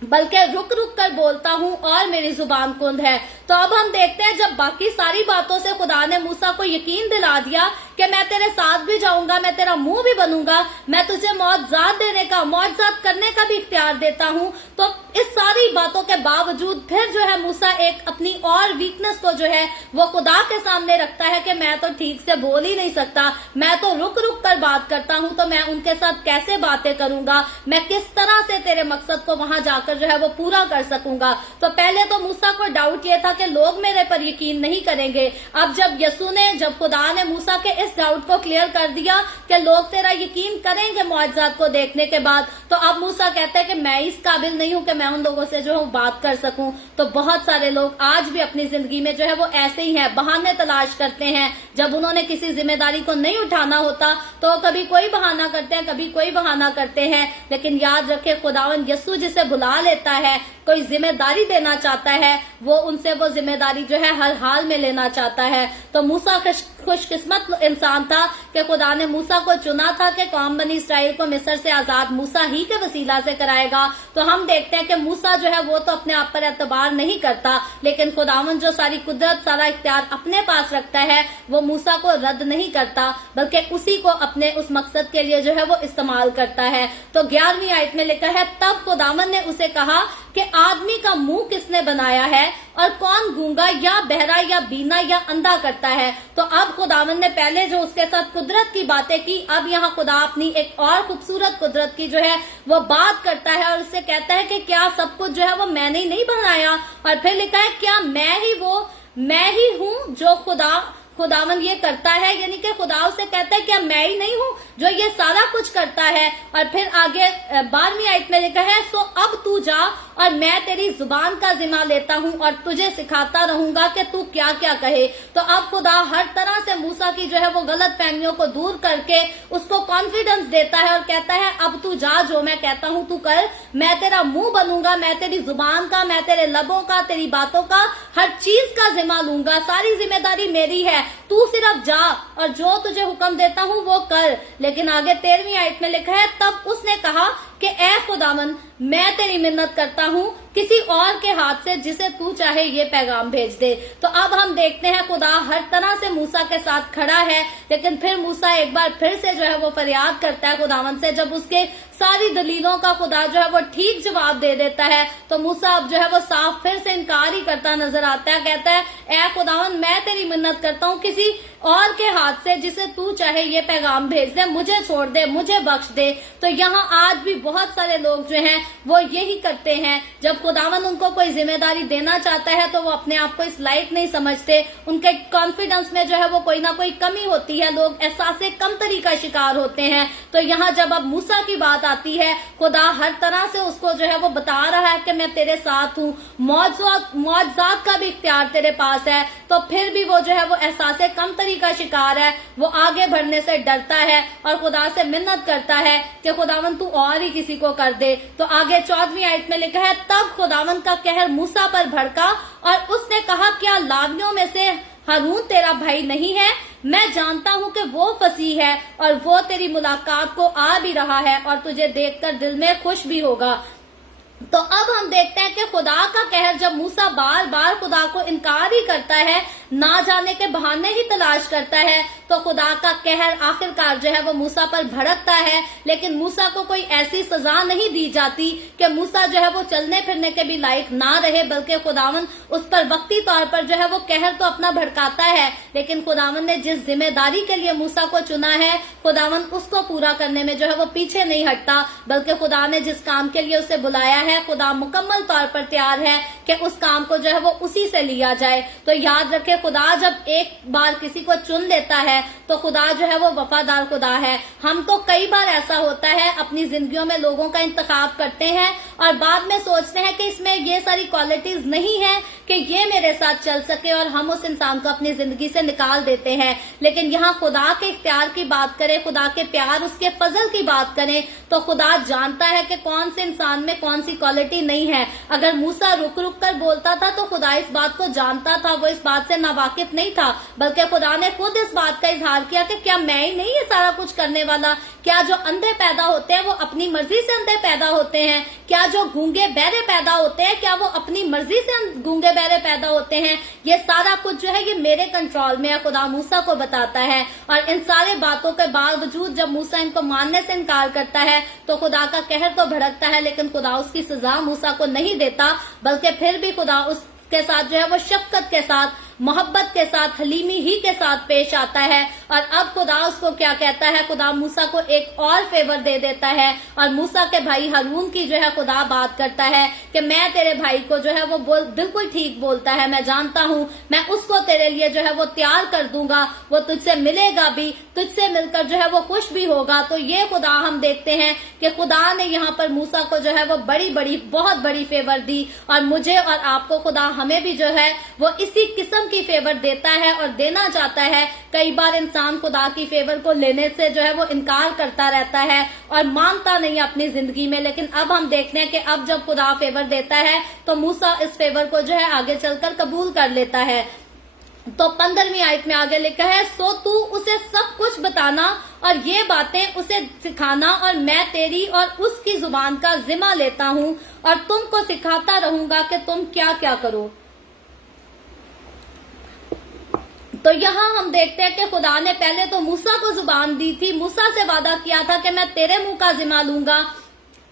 بلکہ رک رک کر بولتا ہوں اور میری زبان کند ہے. تو اب ہم دیکھتے ہیں جب باقی ساری باتوں سے خدا نے موسیٰ کو یقین دلا دیا کہ میں تیرے ساتھ بھی جاؤں گا، میں تیرا منہ بھی بنوں گا، میں تجھے معجزات دینے کا، معجزات کرنے کا بھی اختیار دیتا ہوں، تو اس ساری باتوں کے باوجود پھر جو ہے موسیٰ ایک اپنی اور ویکنس کو جو ہے وہ خدا کے سامنے رکھتا ہے کہ میں تو ٹھیک سے بول ہی نہیں سکتا، میں تو رک رک کر بات کرتا ہوں، تو میں ان کے ساتھ کیسے باتیں کروں گا، میں کس طرح سے تیرے مقصد کو وہاں جا کر جو ہے وہ پورا کر سکوں گا. تو پہلے تو موسیٰ کو ڈاؤٹ یہ تھا کہ لوگ میرے پر یقین نہیں کریں گے. اب جب خدا نے موسیٰ کے اس ڈاؤٹ کو کلیئر کر دیا کہ لوگ تیرا یقین کریں گے معجزات کو دیکھنے کے بعد، تو اب موسیٰ کہتا ہے کہ میں اس قابل نہیں ہوں کہ میں ان لوگوں سے جو ہوں بات کر سکوں. تو بہت سارے لوگ آج بھی اپنی زندگی میں جو ہے وہ ایسے ہی ہیں، بہانے تلاش کرتے ہیں. جب انہوں نے کسی ذمہ داری کو نہیں اٹھانا ہوتا تو کبھی کوئی بہانہ کرتے ہیں، کبھی کوئی بہانہ کرتے ہیں. لیکن یاد رکھے، خداوند یسوع جسے بلا لیتا ہے، کوئی ذمہ داری دینا چاہتا ہے، وہ ان سے وہ ذمہ داری جو ہے ہر حال میں لینا چاہتا ہے. تو موسیٰ خوش قسمت انسان تھا کہ خدا نے موسیٰ کو چنا تھا کہ قوم بنی اسرائیل کو مصر سے آزاد موسیٰ ہی کے وسیلہ سے کرائے گا. تو ہم دیکھتے ہیں کہ موسیٰ جو ہے وہ تو اپنے آپ پر اعتبار نہیں کرتا، لیکن خداوند جو ساری قدرت، سارا اختیار اپنے پاس رکھتا ہے، وہ موسیٰ کو رد نہیں کرتا، بلکہ اسی کو اپنے اس مقصد کے لیے جو ہے وہ استعمال کرتا ہے. تو 11ویں آیت میں لکھا ہے، تب خداوند نے اسے کہا کہ آدمی کا منہ کس نے بنایا ہے، اور کون گونگا یا بہرا یا بینا یا اندھا کرتا ہے. تو اب خداوند نے پہلے جو اس کے ساتھ قدرت کی باتیں کی، اب یہاں خدا اپنی ایک اور خوبصورت قدرت کی جو ہے وہ بات کرتا ہے اور اس سے کہتا ہے کہ کیا سب کچھ جو ہے وہ میں نے نہیں بنایا. اور پھر لکھا ہے، کیا میں ہی ہوں جو خداوند یہ کرتا ہے، یعنی کہ خدا اسے کہتا ہے کیا میں ہی نہیں ہوں جو یہ سارا کچھ کرتا ہے. اور پھر آگے 12ویں آیت میں لکھا ہے، سو اب تو جا اور میں تیری زبان کا ذمہ لیتا ہوں اور تجھے سکھاتا رہوں گا کہ تو کیا کیا کہے. تو اب خدا ہر طرح سے موسیٰ کی جو ہے وہ غلط فہمیوں کو دور کر کے اس کو کانفیڈنس دیتا ہے اور کہتا ہے، اب تو جا، جو میں کہتا ہوں تو کر، میں تیرا منہ بنوں گا، میں تیری زبان کا، میں تیرے لبوں کا، تیری باتوں کا، ہر چیز کا ذمہ لوں گا، ساری ذمہ داری میری ہے، تو صرف جا اور جو تجھے حکم دیتا ہوں وہ کر. لیکن آگے 13ویں آیت میں لکھا ہے، تب اس نے کہا کہ اے خداوند، میں تیری منت کرتا ہوں، کسی اور کے ہاتھ سے جسے تو چاہے یہ پیغام بھیج دے. تو اب ہم دیکھتے ہیں خدا ہر طرح سے موسیٰ کے ساتھ کھڑا ہے، لیکن پھر موسیٰ ایک بار پھر سے جو ہے وہ فریاد کرتا ہے خداوند سے. جب اس کے ساری دلیلوں کا خدا جو ہے وہ ٹھیک جواب دے دیتا ہے تو موسیٰ اب جو ہے وہ صاف پھر سے انکار ہی کرتا نظر آتا ہے. کہتا ہے، اے خداوند، میں تیری منت کرتا ہوں، کسی اور کے ہاتھ سے جسے تو چاہے یہ پیغام بھیج دے، مجھے چھوڑ دے، مجھے بخش دے. تو یہاں آج بھی بہت سارے لوگ جو ہیں وہ یہی کرتے ہیں، جب خداوند ان کو کوئی ذمہ داری دینا چاہتا ہے تو وہ اپنے آپ کو اس لائق نہیں سمجھتے، ان کے کانفیڈنس میں جو ہے وہ کوئی نہ کوئی کمی ہوتی ہے، لوگ احساس کمتری کا شکار ہوتے ہیں. تو یہاں جب اب موسیٰ کی بات آتی ہے، خدا ہر طرح سے اس کو جو ہے وہ بتا رہا ہے کہ میں تیرے ساتھ ہوں، معجزات کا بھی اختیار تیرے پاس ہے. تو پھر بھی وہ جو ہے وہ احساس کمتری کا شکار ہے، وہ آگے بڑھنے سے ڈرتا ہے اور خدا سے منت کرتا ہے کہ خداوند تو اور ہی کسی کو کر دے. تو آگے 14ویں آیت میں لکھا ہے، تب خداوند کا قہر موسیٰ پر بھڑکا اور اس نے کہا، کیا لاویوں میں سے ہارون تیرا بھائی نہیں ہے؟ मैं जानता हूँ कि वो फसीह है और वो तेरी मुलाकात को आ भी रहा है और तुझे देखकर दिल में खुश भी होगा। तो अब हम देखते हैं कि खुदा का कहर जब मूसा बार बार खुदा को इनकार ही करता है, ना जाने के बहाने ही तलाश करता है, तो खुदा का कहर आखिरकार जो है वो मूसा पर भड़कता है। लेकिन मूसा को कोई ऐसी सजा नहीं दी जाती कि मूसा जो है वो चलने फिरने के भी लायक ना रहे, बल्कि खुदावन उस पर वक्ती तौर पर जो है वो कहर तो अपना भड़काता है, लेकिन खुदावन ने जिस जिम्मेदारी के लिए मूसा को चुना है, खुदावन उसको पूरा करने में जो है वो पीछे नहीं हटता, बल्कि खुदा ने जिस काम के लिए उसे बुलाया है, खुदा मुकम्मल तौर पर तैयार है कि उस काम को जो है वो उसी से लिया जाए। तो याद रखे, खुदा जब एक बार किसी को चुन लेता है तो खुदा जो है वो वफादार खुदा है। हम तो कई बार ऐसा होता है अपनी जिंदगियों में लोगों का इंतखाब करते हैं और बाद में सोचते हैं कि इसमें ये सारी क्वालिटीज नहीं है कि ये मेरे साथ चल सके, और हम उस इंसान को अपनी जिंदगी से निकाल देते हैं। लेकिन यहाँ खुदा के इख्तियार की बात करें, खुदा के प्यार, उसके फजल की बात करें, तो खुदा जानता है कि कौन से इंसान में कौन सी क्वालिटी नहीं है। अगर मूसा रुक रुक कर बोलता था तो खुदा इस बात को जानता था, वो इस बात से नावाकिफ नहीं था, बल्कि खुदा ने खुद इस बात का इजहार किया कि क्या मैं ही नहीं ये सारा कुछ करने वाला? क्या जो अंधे पैदा होते हैं वो अपनी मर्जी से अंधे पैदा होते हैं? क्या जो गूंगे बहरे पैदा होते हैं क्या वो अपनी मर्जी से गूंगे बहरे पैदा होते हैं? ये सारा कुछ जो है ये मेरे कंट्रोल में है, खुदा मूसा को बताता है। और इन सारे बातों के बावजूद जब मूसा इनको मानने से इनकार करता है तो खुदा का कहर तो भड़कता है, लेकिन खुदा उसकी सजा मूसा को नहीं देता, बल्कि फिर भी खुदा उसके साथ जो है वो शफकत के साथ, मोहब्बत के साथ, हलीमी ही के साथ पेश आता है। और अब खुदा उसको क्या कहता है, खुदा मूसा को एक और फेवर दे देता है और मूसा के भाई हारून की जो है खुदा बात करता है कि मैं तेरे भाई को जो है वो बिल्कुल ठीक बोलता है, मैं जानता हूँ, मैं उसको तेरे लिए जो है वो तैयार कर दूंगा, वो तुझसे मिलेगा भी, तुझसे मिलकर जो है वो खुश भी होगा। तो ये खुदा हम देखते हैं कि खुदा ने यहाँ पर मूसा को जो है वो बड़ी बड़ी बहुत बड़ी फेवर दी, और मुझे और आपको खुदा हमें भी जो है वो इसी किस्म की फेवर देता है और देना चाहता है। कई बार इंसान खुदा की फेवर को लेने से जो है वो इनकार करता रहता है और मानता नहीं अपनी जिंदगी में, लेकिन अब हम देखते हैं कि अब जब खुदा फेवर देता है तो मूसा इस फेवर को जो है आगे चलकर कबूल कर लेता है। तो 15वीं आयत में आगे लिखा है, सो तू उसे सब कुछ बताना और ये बातें उसे सिखाना, और मैं तेरी और उसकी जुबान का जिम्मा लेता हूँ और तुमको सिखाता रहूंगा कि तुम क्या क्या करो। तो यहाँ हम देखते हैं कि खुदा ने पहले तो मूसा को जुबान दी थी, मूसा से वादा किया था कि मैं तेरे मुंह का जिम्मा लूंगा।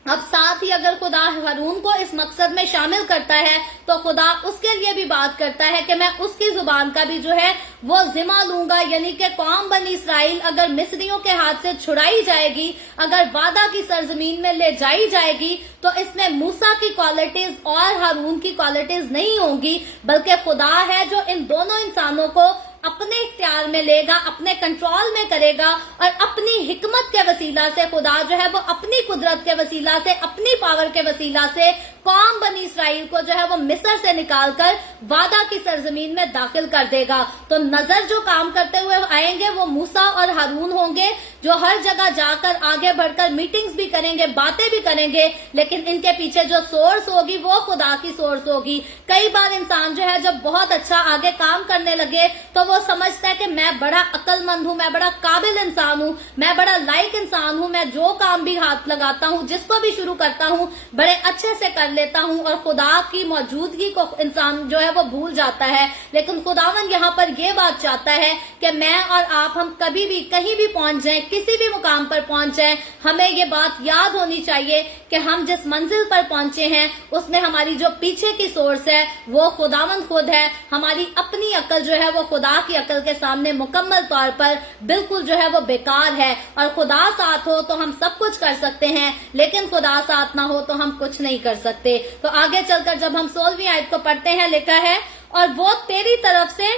अब साथ ही अगर खुदा हारून को इस मकसद में शामिल करता है तो खुदा उसके लिए भी बात करता है कि मैं उसकी जुबान का भी जो है वो जिम्मा लूंगा। यानी कि कौम बनी इसराइल अगर मिस्रियों के हाथ से छुड़ाई जाएगी, अगर वादा की सरजमीन में ले जाई जाएगी, तो इसमें मूसा की क्वालिटीज और हारून की क्वालिटीज नहीं होंगी, बल्कि खुदा है जो इन दोनों इंसानों को अपने इख्तियार में लेगा, अपने कंट्रोल में करेगा, और अपनी हिकमत के वसीला से खुदा जो है वो अपनी कुदरत के वसीला से, अपनी पावर के वसीला से कौम बनी इसराइल को जो है वो मिस्र से निकालकर वादा की सरजमीन में दाखिल कर देगा। तो नजर जो काम करते हुए आएंगे वो मूसा और हारून होंगे, जो हर जगह जाकर आगे बढ़कर मीटिंग्स भी करेंगे, बातें भी करेंगे, लेकिन इनके पीछे जो सोर्स होगी वो खुदा की सोर्स होगी। कई बार इंसान जो है जब बहुत अच्छा आगे काम करने लगे तो वो समझता है कि मैं बड़ा अक्लमंद हूँ, मैं बड़ा काबिल इंसान हूँ, मैं बड़ा लायक इंसान हूँ, मैं जो काम भी हाथ लगाता हूँ, जिसको भी शुरू करता हूँ, बड़े अच्छे से कर लेता हूँ, और खुदा की मौजूदगी को इंसान जो है वो भूल जाता है। लेकिन खुदावन यहाँ पर ये बात चाहता है कि मैं और आप, हम कभी भी कहीं भी पहुंच जाएं, किसी भी मुकाम पर पहुंच जाएं, हमें ये बात याद होनी चाहिए कि हम जिस मंजिल पर पहुंचे हैं उसमें हमारी जो पीछे की सोर्स है वो खुदावन खुद है। हमारी अपनी अकल जो है वो खुदा की अकल के सामने मुकम्मल तौर पर बिल्कुल जो है वो बेकार है। और खुदा साथ हो तो हम सब कुछ कर सकते हैं, लेकिन खुदा साथ ना हो तो हम कुछ नहीं कर सकते। तो आगे चलकर जब हम 16वीं आयत को पढ़ते हैं, लिखा है, और वो तेरी तरफ से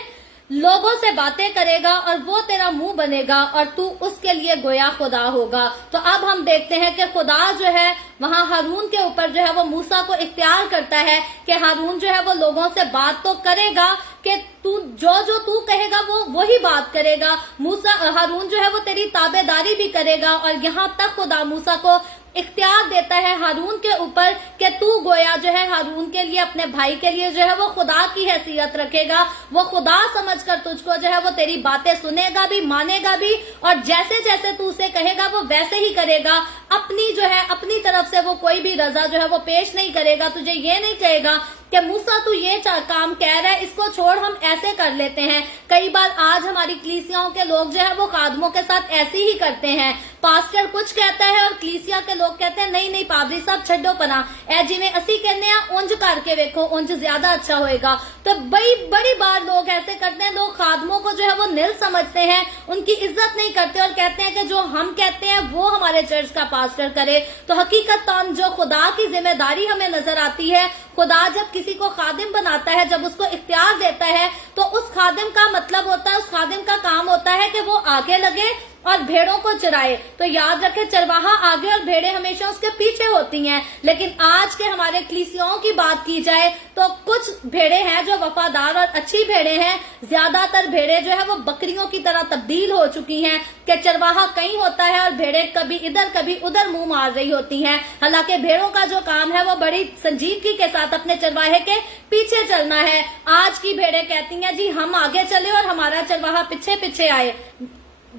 लोगों से बातें करेगा और वो तेरा मुंह बनेगा और तू उसके लिए गोया खुदा होगा। तो अब हम देखते हैं कि खुदा जो है वहां हारून के ऊपर जो है वो मूसा को इख्तियार करता है कि हारून जो है वो लोगों से बात तो करेगा कि तू जो तू कहेगा वो वही बात करेगा। मूसा हारून जो है वो तेरी ताबेदारी भी करेगा, और यहाँ तक खुदा मूसा को इख्तियार देता है हारून के ऊपर कि तू गोया जो है हारून के लिए, अपने भाई के लिए जो है वो खुदा की हैसियत रखेगा, वो खुदा समझकर तुझको जो है वो तेरी बातें सुनेगा भी, मानेगा भी, और जैसे जैसे तू उसे कहेगा वो वैसे ही करेगा। अपनी जो है अपनी तरफ से वो कोई भी रजा जो है वो पेश नहीं करेगा। तुझे ये नहीं कहेगा कि मूसा तू ये काम कह रहा है, इसको छोड़ हम ऐसे कर लेते हैं। कई बार आज हमारी कलीसियाओं के लोग जो है वो खादमों के साथ ऐसे ही करते हैं। पास्टर कुछ कहता है और कलीसिया के लोग कहते हैं नहीं नहीं पादरी साहब छड्डो पना, ए जिवें असी कहने उंज करके वेखो, उंज ज्यादा अच्छा होएगा। तो बड़ी बार लोग ऐसे करते हैं। लोग खादमों को जो है वो निल समझते हैं, उनकी इज्जत नहीं करते और कहते हैं कि जो हम कहते हैं वो हमारे चर्च का पास्टर करे। तो हकीकत जो खुदा की जिम्मेदारी हमें नजर आती है, खुदा जब किसी को खादिम बनाता है, जब उसको इख्तियार देता है, तो उस खादिम का मतलब होता है, उस खादिम का काम होता है कि वो आगे लगे और भेड़ों को चराए। तो याद रखे, चरवाहा आगे और भेड़े हमेशा उसके पीछे होती हैं। लेकिन आज के हमारे कलीसियाओं की बात की जाए तो कुछ भेड़े हैं जो वफादार और अच्छी भेड़े हैं। ज्यादातर भेड़े जो है वो बकरियों की तरह तब्दील हो चुकी हैं कि चरवाहा कहीं होता है और भेड़े कभी इधर कभी उधर मुंह मार रही होती हैं। हालांकि भेड़ों का जो काम है वो बड़ी संजीदगी के साथ अपने चरवाहे के पीछे चलना है। आज की भेड़े कहती हैं जी हम आगे चले और हमारा चरवाहा पीछे पीछे आए,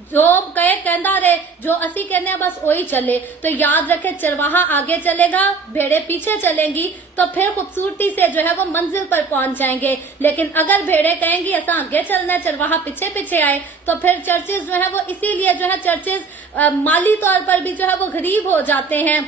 जो कहे कहना रहे, जो असी कहने बस वही चले। तो याद रखे, चरवाहा आगे चलेगा, भेड़े पीछे चलेंगी, तो फिर खूबसूरती से जो है वो मंजिल पर पहुंच जाएंगे। लेकिन अगर भेड़े कहेंगी ऐसा आगे चलना है, चरवाहा पीछे पीछे आए, तो फिर चर्चेज जो है वो इसीलिए जो है चर्चेज माली तौर पर भी जो है वो गरीब हो जाते हैं।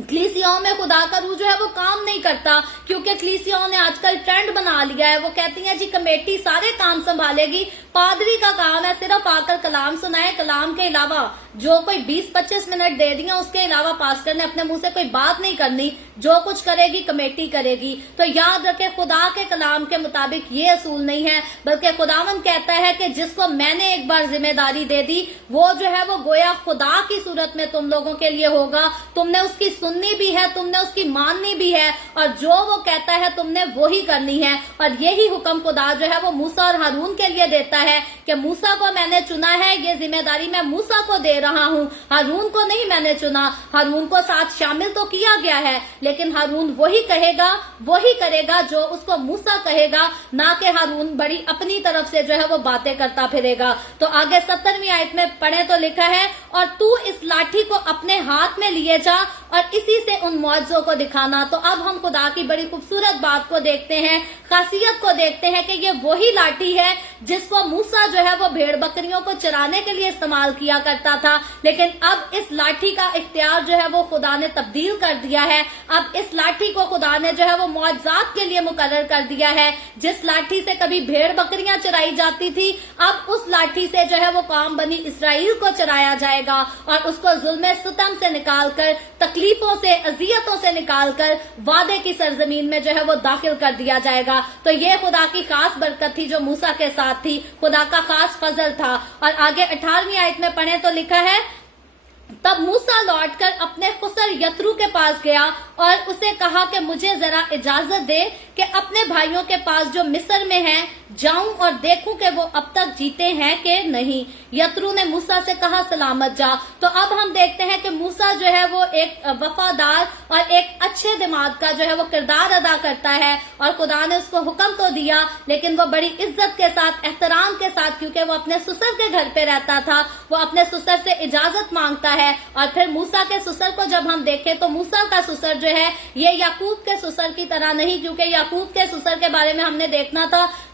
कलीसियाओं में खुदा का रूह जो है वो काम नहीं करता, क्योंकि कलीसियाओं ने आजकल ट्रेंड बना लिया है। वो कहती हैं जी कमेटी सारे काम संभालेगी, पादरी का काम है सिर्फ आकर कलाम सुनाए, कलाम के अलावा जो कोई 20-25 मिनट दे दिया उसके अलावा पास्टर ने अपने मुंह से कोई बात नहीं करनी, जो कुछ करेगी कमेटी करेगी। तो याद रखे, खुदा के कलाम के मुताबिक ये असूल नहीं है, बल्कि खुदावंद कहता है कि जिसको मैंने एक बार जिम्मेदारी दे दी वो जो है वो गोया खुदा की सूरत में तुम लोगों के लिए होगा। तुमने उसकी सुननी भी है, तुमने उसकी माननी भी है, और जो वो कहता है तुमने वो ही करनी है। और यही हुक्म खुदा जो है वो मूसा और हारून के लिए देता है कि मूसा को मैंने चुना है, ये जिम्मेदारी मैं मूसा को दे रहा हूँ, हारून को नहीं मैंने चुना। हारून को साथ शामिल तो किया गया है, लेकिन हारून वही कहेगा वही करेगा जो उसको मूसा कहेगा, ना कि हारून बड़ी अपनी तरफ से जो है वो बातें करता फिरेगा। तो आगे 17वीं आयत में पढ़े तो लिखा है, और तू इस लाठी को अपने हाथ में लिए जा और इसी से उन मौजों को दिखाना। तो अब हम खुदा की बड़ी खूबसूरत बात को देखते हैं, खासियत को देखते हैं कि ये वही लाठी है जिसको मूसा जो है वो भेड़ बकरियों को चराने के लिए इस्तेमाल किया करता था। लेकिन अब इस लाठी का इख्तियार जो है वो खुदा ने तब्दील कर दिया है। अब इस लाठी को खुदा ने जो है वो मौजज़ात के लिए मुकर्रर कर दिया है। जिस लाठी से कभी भेड़ बकरियां चराई जाती थी, अब उस लाठी से जो है वो काम बनी इसराइल को चराया जाएगा, और उसको जुल्म सितम से निकालकर, तकलीफों से, अजियतों से निकालकर वादे की सरजमीन में जो है वो दाखिल कर दिया जाएगा। तो ये खुदा की खास बरकत थी जो मूसा के साथ थी, खुदा का खास फजल था। और आगे 18वीं आयत में पढ़े तो लिखा है, तब मूसा लौटकर अपने खुसर यत्रू के पास गया और उसे कहा कि मुझे जरा इजाजत दे कि अपने भाइयों के पास जो मिस्र में हैं जाऊं और देखूं कि वो अब तक जीते हैं कि नहीं। यत्रू ने मूसा से कहा सलामत जा। तो अब हम देखते हैं कि मूसा जो है वो एक वफादार और एक अच्छे दिमाग का जो है वो किरदार अदा करता है, और खुदा ने उसको हुक्म तो दिया, लेकिन वो बड़ी इज्जत के साथ, एहतराम के साथ, क्योंकि वो अपने ससुर के घर पे रहता था, वो अपने ससुर से इजाजत मांगता है। और फिर मूसा के ससुर को जब हम देखें तो मूसा का ससुर जो है ये याकूब के ससुर की तरह नहीं, क्योंकि याकूब के ससुर के बारे में हमने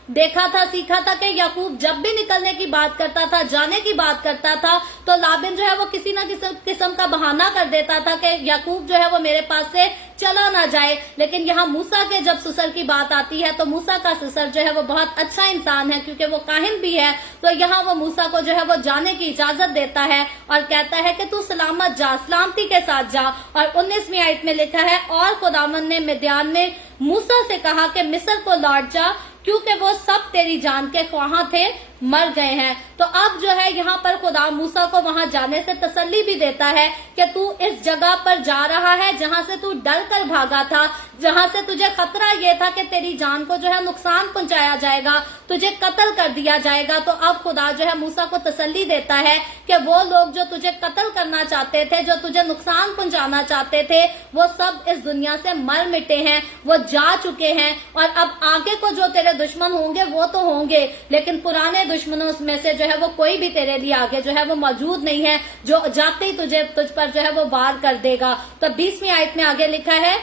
देखा था, सीखा था कि याकूब जब भी निकलने की बात करता था, जाने की बात करता था, तो लाबिन जो है वो किसी न किसी किस्म का बहाना कर देता था कि याकूब जो है वो मेरे पास से चला ना जाए। लेकिन यहाँ मूसा के जब ससुर की बात आती है तो मूसा का ससुर जो है वो बहुत अच्छा इंसान है, क्योंकि वो काहिन भी है। तो यहाँ वो मूसा को जो है वो जाने की इजाजत देता है और कहता है कि तू सलामत जा, सलामती के साथ जा। और 19वीं आयत में लिखा है, और खुदावंद ने मिद्यान में मूसा से कहा कि मिस्र को लौट जा, क्योंकि वो सब तेरी जान के ख्वाहां थे, मर गए हैं। तो अब जो है यहाँ पर खुदा मूसा को वहां जाने से तसल्ली भी देता है कि तू इस जगह पर जा रहा है जहां से तू डर कर भागा था, जहां से तुझे खतरा ये था कि तेरी जान को जो है नुकसान पहुंचाया जाएगा, तुझे कत्ल कर दिया जाएगा। तो अब खुदा जो है मूसा को तसल्ली देता है कि वो लोग जो तुझे कत्ल करना चाहते थे, जो तुझे नुकसान पहुंचाना चाहते थे, वो सब इस दुनिया से मर मिटे हैं, वो जा चुके हैं। और अब आगे को जो तेरे दुश्मन होंगे वो तो होंगे, लेकिन पुराने दुश्मनों में से जो है वो कोई भी तेरे लिए आगे जो है वो मौजूद नहीं है, जो जाते ही तुझ पर जो है वो वार कर देगा। तो 20वीं आयत में आगे लिखा है,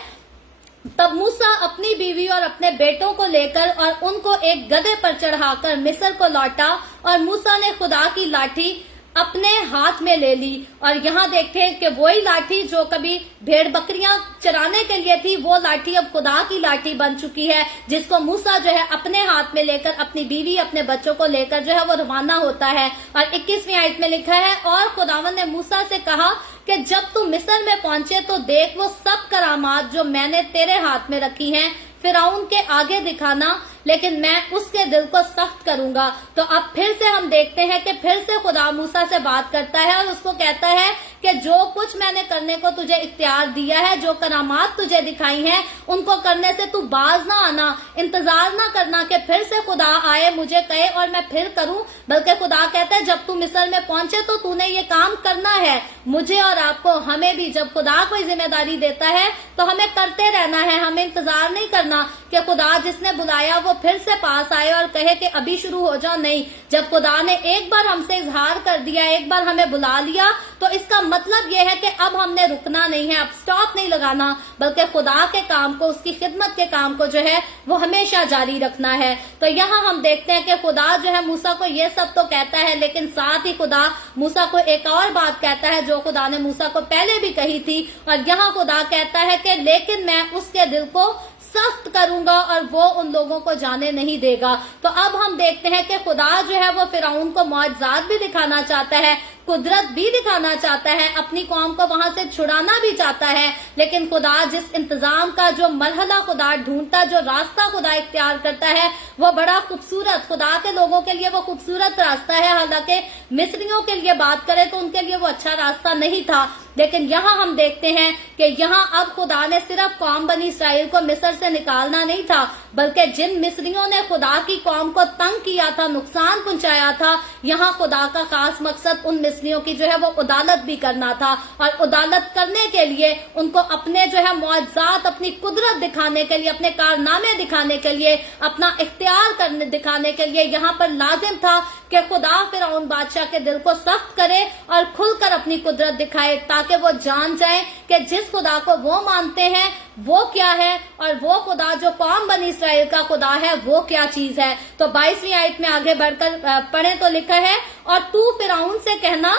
तब मूसा अपनी बीवी और अपने बेटों को लेकर और उनको एक गधे पर चढ़ाकर मिस्र को लौटा, और मूसा ने खुदा की लाठी अपने हाथ में ले ली। और यहाँ देखें कि वही लाठी जो कभी भेड़ बकरियां चराने के लिए थी, वो लाठी अब खुदा की लाठी बन चुकी है, जिसको मूसा जो है अपने हाथ में लेकर अपनी बीवी अपने बच्चों को लेकर जो है वो रवाना होता है। और 21वीं आयत में लिखा है, और खुदावन ने मूसा से कहा कि जब तू मिस्र में पहुंचे तो देख वो सब करामात जो मैंने तेरे हाथ में रखी हैं फिरौन के आगे दिखाना, लेकिन मैं उसके दिल को सख्त करूंगा। तो अब फिर से हम देखते हैं कि फिर से खुदा मूसा से बात करता है और उसको कहता है कि जो कुछ मैंने करने को तुझे इख्तियार दिया है, जो करामात तुझे दिखाई हैं, उनको करने से तू बाज ना आना, इंतजार ना करना कि फिर से खुदा आए मुझे कहे और मैं फिर करूं, बल्कि खुदा कहता है जब तू मिस्र में पहुंचे तो तूने ये काम करना है। मुझे और आपको, हमें भी जब खुदा कोई जिम्मेदारी देता है तो हमें करते रहना है, हमें इंतजार नहीं करना कि खुदा जिसने बुलाया वो फिर से पास आए और कहे कि अभी शुरू हो जाओ। नहीं, जब खुदा ने एक बार हमसे इजहार कर दिया, एक बार हमें बुला लिया, तो इसका मतलब यह है कि अब हमने रुकना नहीं है, अब स्टॉप नहीं लगाना, बल्कि खुदा के काम को, उसकी खिदमत के काम को जो है वो हमेशा जारी रखना है। तो यहाँ हम देखते हैं कि खुदा जो है मूसा को ये सब तो कहता है, लेकिन साथ ही खुदा मूसा को एक और बात कहता है जो खुदा ने मूसा को पहले भी कही थी। और यहाँ खुदा कहता है कि लेकिन मैं उसके दिल को सख्त करूंगा और वो उन लोगों को जाने नहीं देगा। तो अब हम देखते हैं कि खुदा जो है वो फिरौन को मौजज़ात भी दिखाना चाहता है, कुदरत भी दिखाना चाहता है, अपनी कौम को वहां से छुड़ाना भी चाहता है, लेकिन खुदा जिस इंतजाम का जो मरहला खुदा ढूंढता, जो रास्ता खुदा इख्तियार करता है, वो बड़ा खूबसूरत, खुदा के लोगों के लिए वो खूबसूरत रास्ता है। हालांकि मिस्रियों के लिए बात करें तो उनके लिए वो अच्छा रास्ता नहीं था, लेकिन यहाँ हम देखते हैं कि यहाँ अब खुदा ने सिर्फ कौम बनी इसराइल को मिस्र से निकालना नहीं था, बल्कि जिन मिस्रियों ने खुदा की कौम को तंग किया था, नुकसान पहुंचाया था, यहाँ खुदा का खास मकसद उन मिस्रियों की जो है वो उदालत भी करना था। और उदालत करने के लिए उनको अपने जो है मुआज़ात, अपनी कुदरत दिखाने के लिए, अपने कारनामे दिखाने के लिए, अपना इख्तियार करने दिखाने के लिए यहाँ पर लाजिम था कि खुदा फिरौन बादशाह के दिल को सख्त करे और खुलकर अपनी कुदरत दिखाए, ताकि वो जान जाए कि जिस खुदा को वो मानते हैं वो क्या है, और वो खुदा जो कौम बनी इसराइल का खुदा है वो क्या चीज है। तो 22वीं आयत में आगे बढ़कर पढ़े तो लिखा है, और तू फिरौन से कहना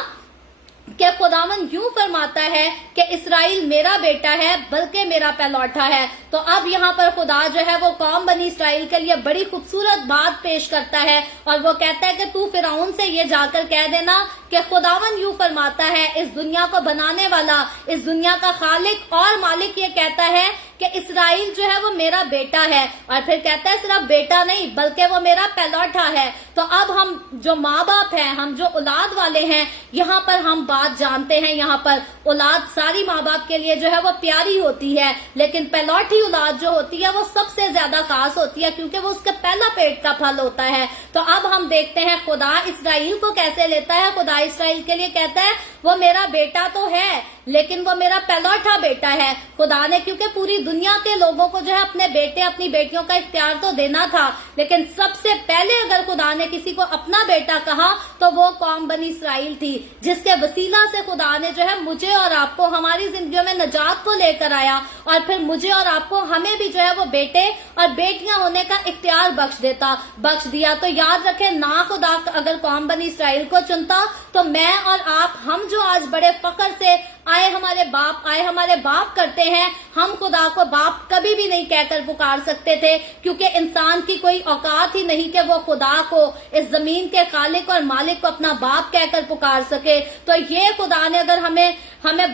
कि खुदावन यूं फरमाता है कि इसराइल मेरा बेटा है, बल्कि मेरा पहलौठा है। तो अब यहाँ पर खुदा जो है वो कौम बनी इसराइल के लिए बड़ी खूबसूरत बात पेश करता है, और वो कहता है कि तू फिरौन से ये जाकर कह देना कि खुदावन यूं फरमाता है, इस दुनिया को बनाने वाला, इस दुनिया का खालिक और मालिक ये कहता है कि इसराइल जो है वो मेरा बेटा है। और फिर कहता है सिर्फ बेटा नहीं, बल्कि वो मेरा पहलौठा है। तो अब हम जो माँ बाप हैं, हम जो औलाद वाले हैं, यहाँ पर हम बात जानते हैं, यहाँ पर औलाद सारी माँ बाप के लिए जो है वो प्यारी होती है, लेकिन पहलौठी औलाद जो होती है वो सबसे ज्यादा खास होती है, क्योंकि वो उसके पहला पेट का फल होता है। तो अब हम देखते हैं खुदा इसराइल को कैसे लेता है। खुदा इसराइल के लिए कहता है वो मेरा बेटा तो है, लेकिन वो मेरा पहलौठा बेटा है। खुदा ने, क्योंकि पूरी दुनिया के लोगों को जो है अपने बेटे अपनी बेटियों का इख्तियार तो देना था, लेकिन सबसे पहले अगर खुदा ने किसी को अपना बेटा कहा तो वो कौम बनी इसराइल थी, जिसके वसीला से खुदा ने जो है मुझे और आपको हमारी जिंदगियों में नजात को लेकर आया, और फिर मुझे और आपको, हमें भी जो है वो बेटे और बेटियां होने का इख्तियार बख्श दिया। तो याद रखें, ना खुदा अगर कौम बनी इसराइल को चुनता तो मैं और आप, हम जो आज बड़े फख्र से آئے ہمارے باپ کرتے ہیں. ہم خدا کو باپ کبھی بھی نہیں کہہ کر پکار سکتے تھے کیونکہ انسان کی کوئی اوقات ہی نہیں کہ وہ خدا کو, اس زمین کے خالق اور مالک کو اپنا باپ کہہ کر پکار سکے. تو یہ خدا نے اگر ہمیں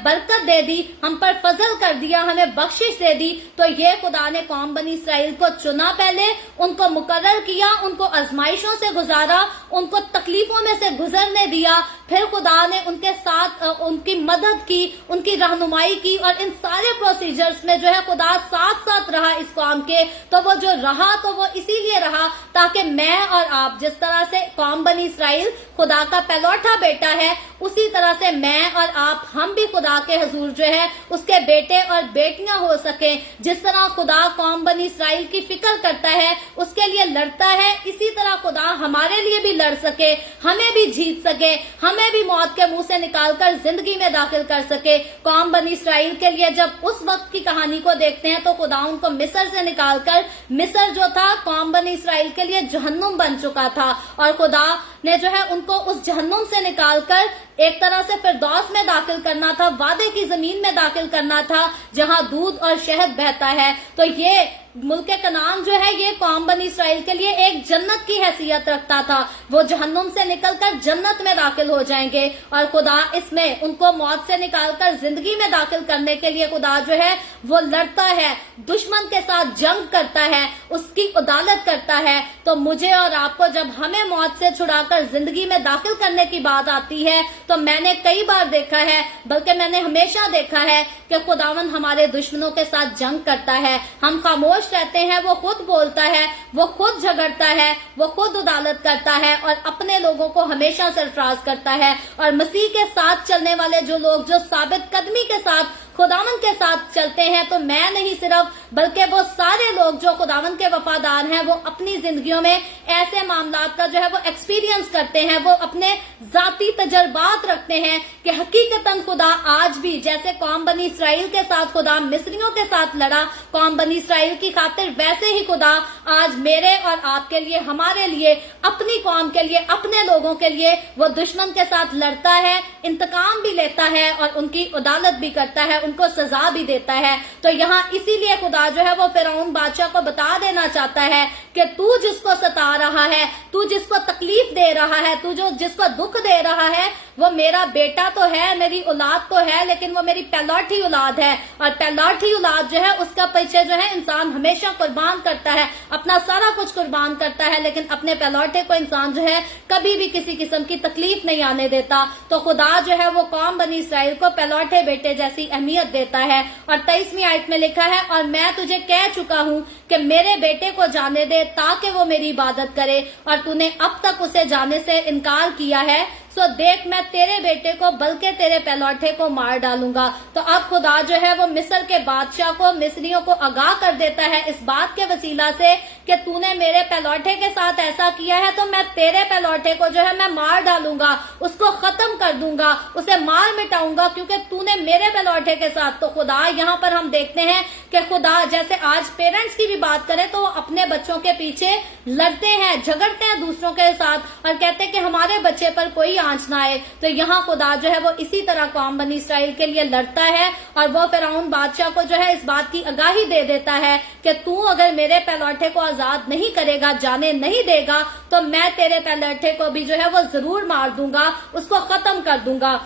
برکت دے دی, ہم پر فضل کر دیا, ہمیں بخشش دے دی, تو یہ خدا نے قوم بنی اسرائیل کو چنا, پہلے ان کو مقرر کیا, ان کو آزمائشوں سے گزارا, ان کو تکلیفوں میں سے گزرنے دیا, پھر خدا نے ان کے ساتھ ان کی مدد کی, ان کی رہنمائی کی, اور ان سارے پروسیجرز میں جو ہے خدا ساتھ رہا اس قوم کے. تو وہ جو رہا تو وہ اسی لیے رہا تاکہ میں اور آپ, جس طرح سے قوم بنی اسرائیل خدا کا پہلوٹا بیٹا ہے, اسی طرح سے میں اور آپ ہم بھی خدا کے حضور جو ہے اس کے بیٹے اور بیٹیاں ہو سکیں. جس طرح خدا قوم بنی اسرائیل کی فکر کرتا ہے, اس کے لیے لڑتا ہے, اسی طرح خدا ہمارے لیے بھی لڑ سکے, ہمیں بھی جیت سکے, ہمیں بھی موت کے منہ سے نکال کر زندگی میں داخل کر سکے. قوم بنی اسرائیل کے لیے جب اس وقت کی کہانی کو دیکھتے ہیں تو خدا ان کو مصر سے نکال کر, مصر جو تھا قوم بنی اسرائیل کے لیے جہنم بن چکا تھا, اور خدا نے جو ہے ان کو اس جہنم سے نکال کر ایک طرح سے فردوس میں داخل کرنا تھا, وعدے کی زمین میں داخل کرنا تھا جہاں دودھ اور شہد بہتا ہے. تو یہ ملک کنعان جو ہے یہ قوم بنی اسرائیل کے لیے ایک جنت کی حیثیت رکھتا تھا. وہ جہنم سے نکل کر جنت میں داخل ہو جائیں گے, اور خدا اس میں ان کو موت سے نکال کر زندگی میں داخل کرنے کے لیے خدا جو ہے وہ لڑتا ہے, دشمن کے ساتھ جنگ کرتا ہے, اس کی عدالت کرتا ہے. تو مجھے اور آپ کو جب ہمیں موت سے چھڑا کر زندگی میں داخل کرنے کی بات آتی ہے تو میں نے کئی بار دیکھا ہے, بلکہ میں نے ہمیشہ دیکھا ہے کہ خداوند ہمارے دشمنوں کے ساتھ جنگ کرتا ہے. ہم خاموش رہتے ہیں, وہ خود بولتا ہے, وہ خود جھگڑتا ہے, وہ خود عدالت کرتا ہے, اور اپنے لوگوں کو ہمیشہ سرفراز کرتا ہے. اور مسیح کے ساتھ چلنے والے جو لوگ جو ثابت قدمی کے ساتھ خداوند کے ساتھ چلتے ہیں, تو میں نہیں صرف بلکہ وہ سارے لوگ جو خداوند کے وفادار ہیں, وہ اپنی زندگیوں میں ایسے معاملات کا جو ہے وہ ایکسپیرینس کرتے ہیں, وہ اپنے ذاتی تجربات رکھتے ہیں کہ حقیقتاً خدا آج بھی جیسے قوم بنی اسرائیل کے ساتھ خدا مصریوں کے ساتھ لڑا قوم بنی اسرائیل کی خاطر, ویسے ہی خدا آج میرے اور آپ کے لیے, ہمارے لیے, اپنی قوم کے لیے, اپنے لوگوں کے لیے وہ دشمن کے ساتھ لڑتا ہے, انتقام بھی لیتا ہے, اور ان کی عدالت بھی کرتا ہے, ان کو سزا بھی دیتا ہے. تو یہاں اسی لیے خدا جو ہے وہ فرعون بادشاہ کو بتا دینا چاہتا ہے کہ تو جس کو ستا رہا ہے, تو جس کو تکلیف دے رہا ہے, تو جس کو دکھ دے رہا ہے, وہ میرا بیٹا تو ہے, میری اولاد تو ہے, لیکن وہ میری پہلوٹی اولاد ہے. اور پہلوٹی اولاد جو ہے اس کا پیچھے جو ہے انسان ہمیشہ قربان کرتا ہے, اپنا سارا کچھ قربان کرتا ہے, لیکن اپنے پہلوٹے کو انسان جو ہے کبھی بھی کسی قسم کی تکلیف نہیں آنے دیتا. تو خدا جو ہے وہ قوم بنی اسرائیل کو پہلوٹے بیٹے جیسی اہمیت دیتا ہے. اور 23ویں آیت میں لکھا ہے, اور میں تجھے کہہ چکا ہوں کہ میرے بیٹے کو جانے دے تاکہ وہ میری عبادت کرے, اور تو نے اب تک اسے جانے سے انکار کیا ہے, سو دیکھ میں تیرے بیٹے کو بلکہ تیرے پہلوٹے کو مار ڈالوں گا. تو اب خدا جو ہے وہ مصر کے بادشاہ کو, مصریوں کو آگاہ کر دیتا ہے اس بات کے وسیلہ سے کہ تو نے میرے پہلوٹے کے ساتھ ایسا کیا ہے, تو میں تیرے پہلوٹے کو جو ہے میں مار ڈالوں گا, اس کو ختم کر دوں گا, اسے مار مٹاؤں گا, کیونکہ تو نے میرے پہلوٹے کے ساتھ. تو خدا یہاں پر ہم دیکھتے ہیں کہ خدا جیسے آج پیرنٹس کی بھی بات کریں تو وہ اپنے بچوں کے پیچھے لڑتے ہیں, جھگڑتے ہیں دوسروں کے ساتھ, اور کہتے ہیں کہ ہمارے بچے پر کوئی آنچ نہ آئے. تو یہاں خدا جو ہے وہ اسی طرح قوم بنی اسرائیل کے لیے لڑتا ہے, اور وہ فرعون بادشاہ کو جو ہے اس بات کی آگاہی دے دیتا ہے کہ تو اگر میرے پہلوٹے کو آزاد نہیں کرے گا, جانے نہیں دے گا, تو میں تیرے پہلوٹے کو بھی جو ہے وہ ضرور مار دوں گا, اس کو ختم کر دوں گا.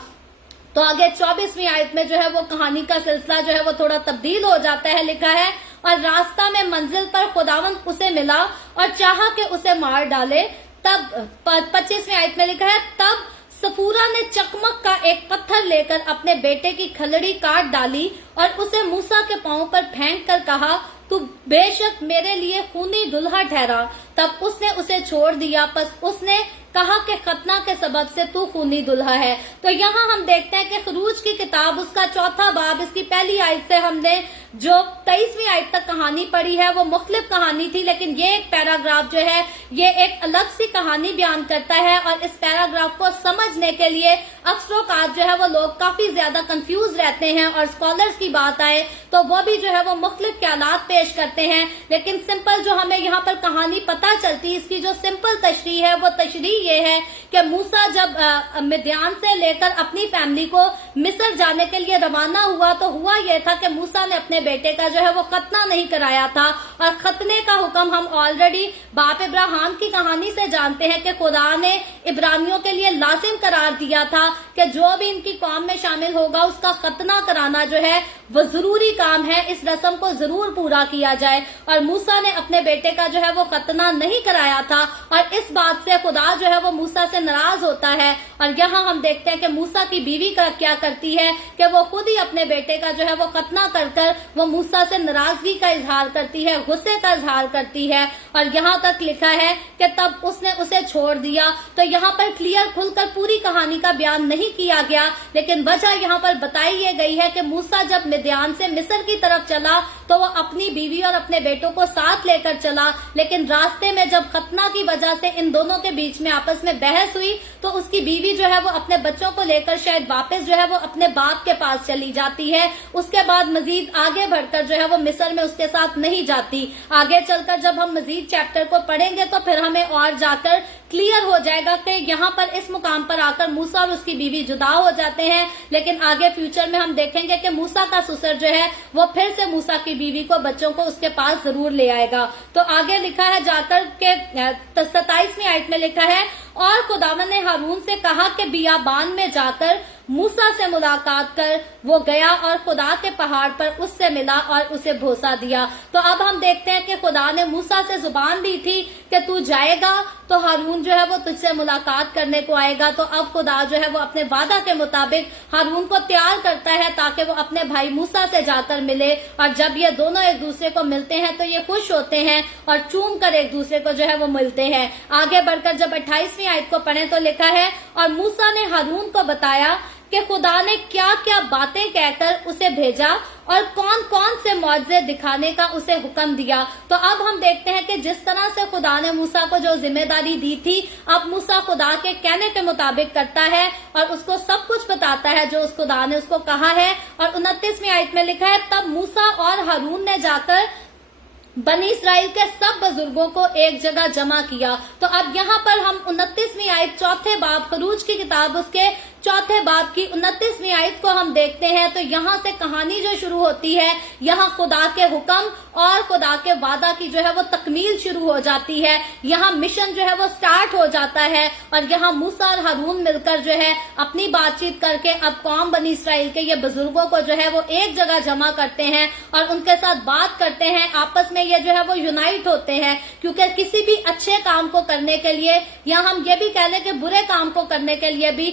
تو آگے 24ویں آیت میں جو ہے وہ کہانی کا سلسلہ جو ہے وہ تھوڑا تبدیل ہو جاتا ہے. لکھا ہے, اور راستہ میں منزل پر خداوند اسے ملا اور چاہا کہ اسے مار ڈالے. تب 25ویں آیت میں لکھا ہے, تب سفورا نے چکمک کا ایک پتھر لے کر اپنے بیٹے کی کھلڑی کاٹ ڈالی اور اسے موسیٰ کے پاؤں پر پھینک کر کہا, تو بے شک میرے لیے خونی دلہا ٹھہرا. تب اس نے اسے چھوڑ دیا, پس اس نے کہا کہ ختنہ کے سبب سے تو خونی دلہا ہے. تو یہاں ہم دیکھتے ہیں کہ خروج کی کتاب اس کا 4تھا باب, اس کی پہلی آیت سے ہم نے جو 23ویں آیت تک کہانی پڑھی ہے وہ مختلف کہانی تھی, لیکن یہ ایک پیراگراف جو ہے یہ ایک الگ سی کہانی بیان کرتا ہے. اور اس پیراگراف کو سمجھنے کے لیے اکثر اوقات جو ہے وہ لوگ کافی زیادہ کنفیوز رہتے ہیں, اور اسکالرز کی بات آئے تو وہ بھی جو ہے وہ مختلف خیالات پیش کرتے करते हैं, लेकिन सिंपल जो हमें यहाँ पर कहानी पता चलती है, इसकी जो सिंपल तशरीह है वो तशरीह ये है कि मूसा जब मिद्यान से लेकर अपनी फैमिली को मिस्र जाने के लिए रवाना हुआ तो हुआ यह था कि मूसा ने अपने बेटे का जो है वो खतना नहीं कराया था। और खतने का हुक्म हम ऑलरेडी बाप इब्राहिम की कहानी से जानते हैं कि खुदा ने इब्रानियों के लिए लाजिम करार दिया था कि जो भी इनकी कौम में शामिल होगा उसका खतना कराना जो है वो जरूरी काम है, इस रस्म को जरूर पूरा किया जाए। और मूसा ने अपने बेटे का जो है वो खतना नहीं कराया था और इस बात से खुदा जो है वो मूसा से नाराज होता है। और यहाँ हम देखते हैं कि मूसा की बीवी का क्या करती है कि वो खुद ही अपने बेटे का जो है वो खतना कर कर वो मूसा से नाराजगी का इजहार करती है, गुस्से का इजहार करती है। और यहाँ तक लिखा है कि तब उसने उसे छोड़ दिया। तो यहाँ पर क्लियर खुलकर पूरी कहानी का बयान नहीं किया गया, लेकिन वजह यहाँ पर बताई ये गई है कि मूसा जब मिद्यान से मिस्र की तरफ चला तो वो अपनी बीवी और अपने बेटों को साथ लेकर चला, लेकिन रास्ते में जब खतना की वजह से इन दोनों के बीच में आपस में बहस हुई तो उसकी बीवी जो है वो अपने बच्चों को लेकर शायद वापस जो है वो अपने बाप के पास चली जाती है। उसके बाद मजीद आगे बढ़कर जो है वो मिस्र में उसके साथ नहीं जाती। आगे चलकर जब हम मजीद चैप्टर को पढ़ेंगे तो फिर हमें और जाकर क्लियर हो जाएगा कि यहाँ पर इस मुकाम पर आकर मूसा और उसकी बीवी जुदा हो जाते हैं, लेकिन आगे फ्यूचर में हम देखेंगे कि मूसा का ससुर जो है वो फिर से मूसा की बीवी को, बच्चों को उसके पास जरूर ले आएगा। तो आगे लिखा है जाकर के 27वीं आयत में लिखा है, और खुदावन ने हारून से कहा कि बियाबान में जाकर मूसा से मुलाकात कर। वो गया और खुदा के पहाड़ पर उससे मिला और उसे भरोसा दिया। तो अब हम देखते हैं कि खुदा ने मूसा से जुबान दी थी कि तू जाएगा तो हारून जो है वो तुझसे मुलाकात करने को आएगा। तो अब खुदा जो है वो अपने वादा के मुताबिक हारून को तैयार करता है ताकि वो अपने भाई मूसा से जाकर मिले। और जब ये दोनों एक दूसरे को मिलते हैं तो ये खुश होते हैं और चूम कर एक दूसरे को जो है वो मिलते हैं। आगे बढ़कर जब 28वीं आयत को पढ़ें तो लिखा है, और मूसा ने हारून को बताया कि खुदा ने क्या क्या बातें कहकर उसे भेजा और कौन कौन से मौजज़े दिखाने का उसे हुक्म दिया। तो अब हम देखते हैं कि जिस तरह से खुदा ने मूसा को जो जिम्मेदारी दी थी, अब मूसा खुदा के कहने के मुताबिक करता है और उसको सब कुछ बताता है जो उस खुदा ने उसको कहा है। और 29वीं आयत में लिखा है, तब मूसा और हारून ने जाकर बनी इसराइल के सब बुजुर्गों को एक जगह जमा किया। तो अब यहाँ पर हम 29वीं आयत चौथे बाब, खरूज की किताब उसके चौथे बाब की 29वीं आयत को हम देखते हैं तो यहाँ से कहानी जो शुरू होती है, यहाँ खुदा के हुक्म और खुदा के वादा की जो है वो तकमील शुरू हो जाती है। यहाँ मिशन जो है वो स्टार्ट हो जाता है और यहाँ मूसा और हारून मिलकर जो है अपनी बातचीत करके अब कौम बनी इसराइल के ये बुजुर्गों को जो है वो एक जगह जमा करते हैं और उनके साथ बात करते हैं। आपस में ये जो है वो यूनाइट होते हैं, क्योंकि किसी भी अच्छे काम को करने के लिए, या हम ये भी कह लें कि बुरे काम को करने के लिए भी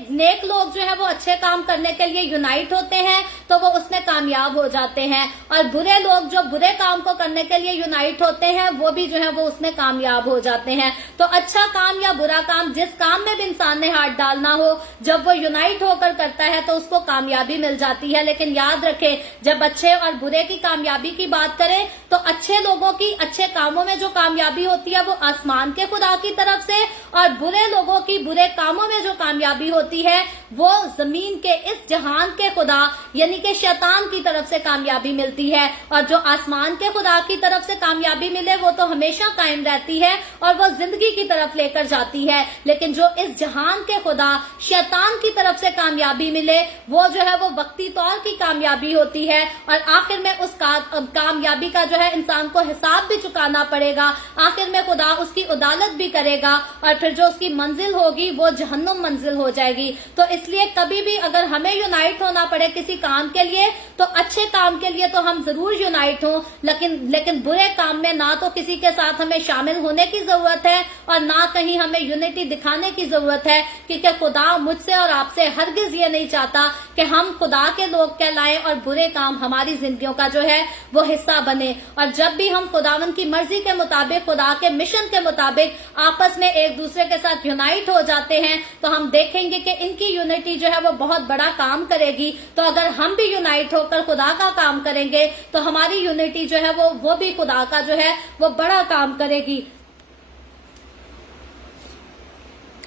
नेक लोग जो है वो अच्छे काम करने के लिए यूनाइट होते हैं तो वो उसमें कामयाब हो जाते हैं, और बुरे लोग जो बुरे काम को करने के लिए यूनाइट होते हैं वो भी जो है वो उसमें कामयाब हो जाते हैं। तो अच्छा काम या बुरा काम, जिस काम में भी इंसान ने हाथ डालना हो, जब वो यूनाइट होकर करता है तो उसको कामयाबी मिल जाती है। लेकिन याद रखें, जब अच्छे और बुरे की कामयाबी की बात करें तो अच्छे लोगों की अच्छे कामों में जो कामयाबी होती है वो आसमान के खुदा की तरफ से, और बुरे लोगों की बुरे कामों में जो कामयाबी होती है वो जमीन के इस जहान के खुदा यानी कि शैतान की तरफ से कामयाबी मिलती है। और जो आसमान के खुदा की तरफ से कामयाबी मिले वो तो हमेशा कायम रहती है और वो जिंदगी की तरफ लेकर जाती है, लेकिन जो इस जहान के खुदा शैतान की तरफ से कामयाबी मिले वो जो है वो वक्ती तौर की कामयाबी होती है, और आखिर में उस कामयाबी का जो है इंसान को हिसाब भी चुकाना पड़ेगा। आखिर में खुदा उसकी अदालत भी करेगा और फिर जो उसकी मंजिल होगी वो जहन्नुम मंजिल हो जाएगी। तो इसलिए कभी भी अगर हमें यूनाइट होना पड़े किसी काम के लिए तो अच्छे काम के लिए तो हम जरूर यूनाइट हों, लेकिन बुरे काम में ना तो किसी के साथ हमें शामिल होने की जरूरत है और ना कहीं हमें यूनिटी दिखाने की जरूरत है, क्योंकि खुदा मुझसे और आपसे हरगिज ये नहीं चाहता कि हम खुदा के लोग कहलाएं और बुरे काम हमारी जिंदगियों का जो है वो हिस्सा बने। और जब भी हम खुदावन की मर्जी के मुताबिक, खुदा के मिशन के मुताबिक आपस में एक दूसरे के साथ यूनाइट हो जाते हैं तो हम देखेंगे कि इनकी यूनिटी जो है वो बहुत बड़ा काम करेगी। तो अगर हम भी यूनाइट होकर खुदा का काम करेंगे तो हमारी यूनिटी जो है वो भी खुदा का जो है वो बड़ा काम करेगी।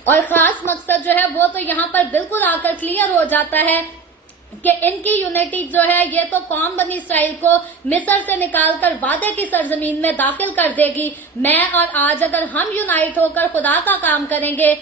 और खास मकसद जो है वो तो यहाँ पर बिल्कुल आकर क्लियर हो जाता है کہ इनकी यूनिटी जो है ये तो कौम बनी इसराइल को मिस्र से निकालकर वादे की सरजमीन में दाखिल कर देगी। मैं और आज अगर हम यूनाइट होकर खुदा का काम करेंगे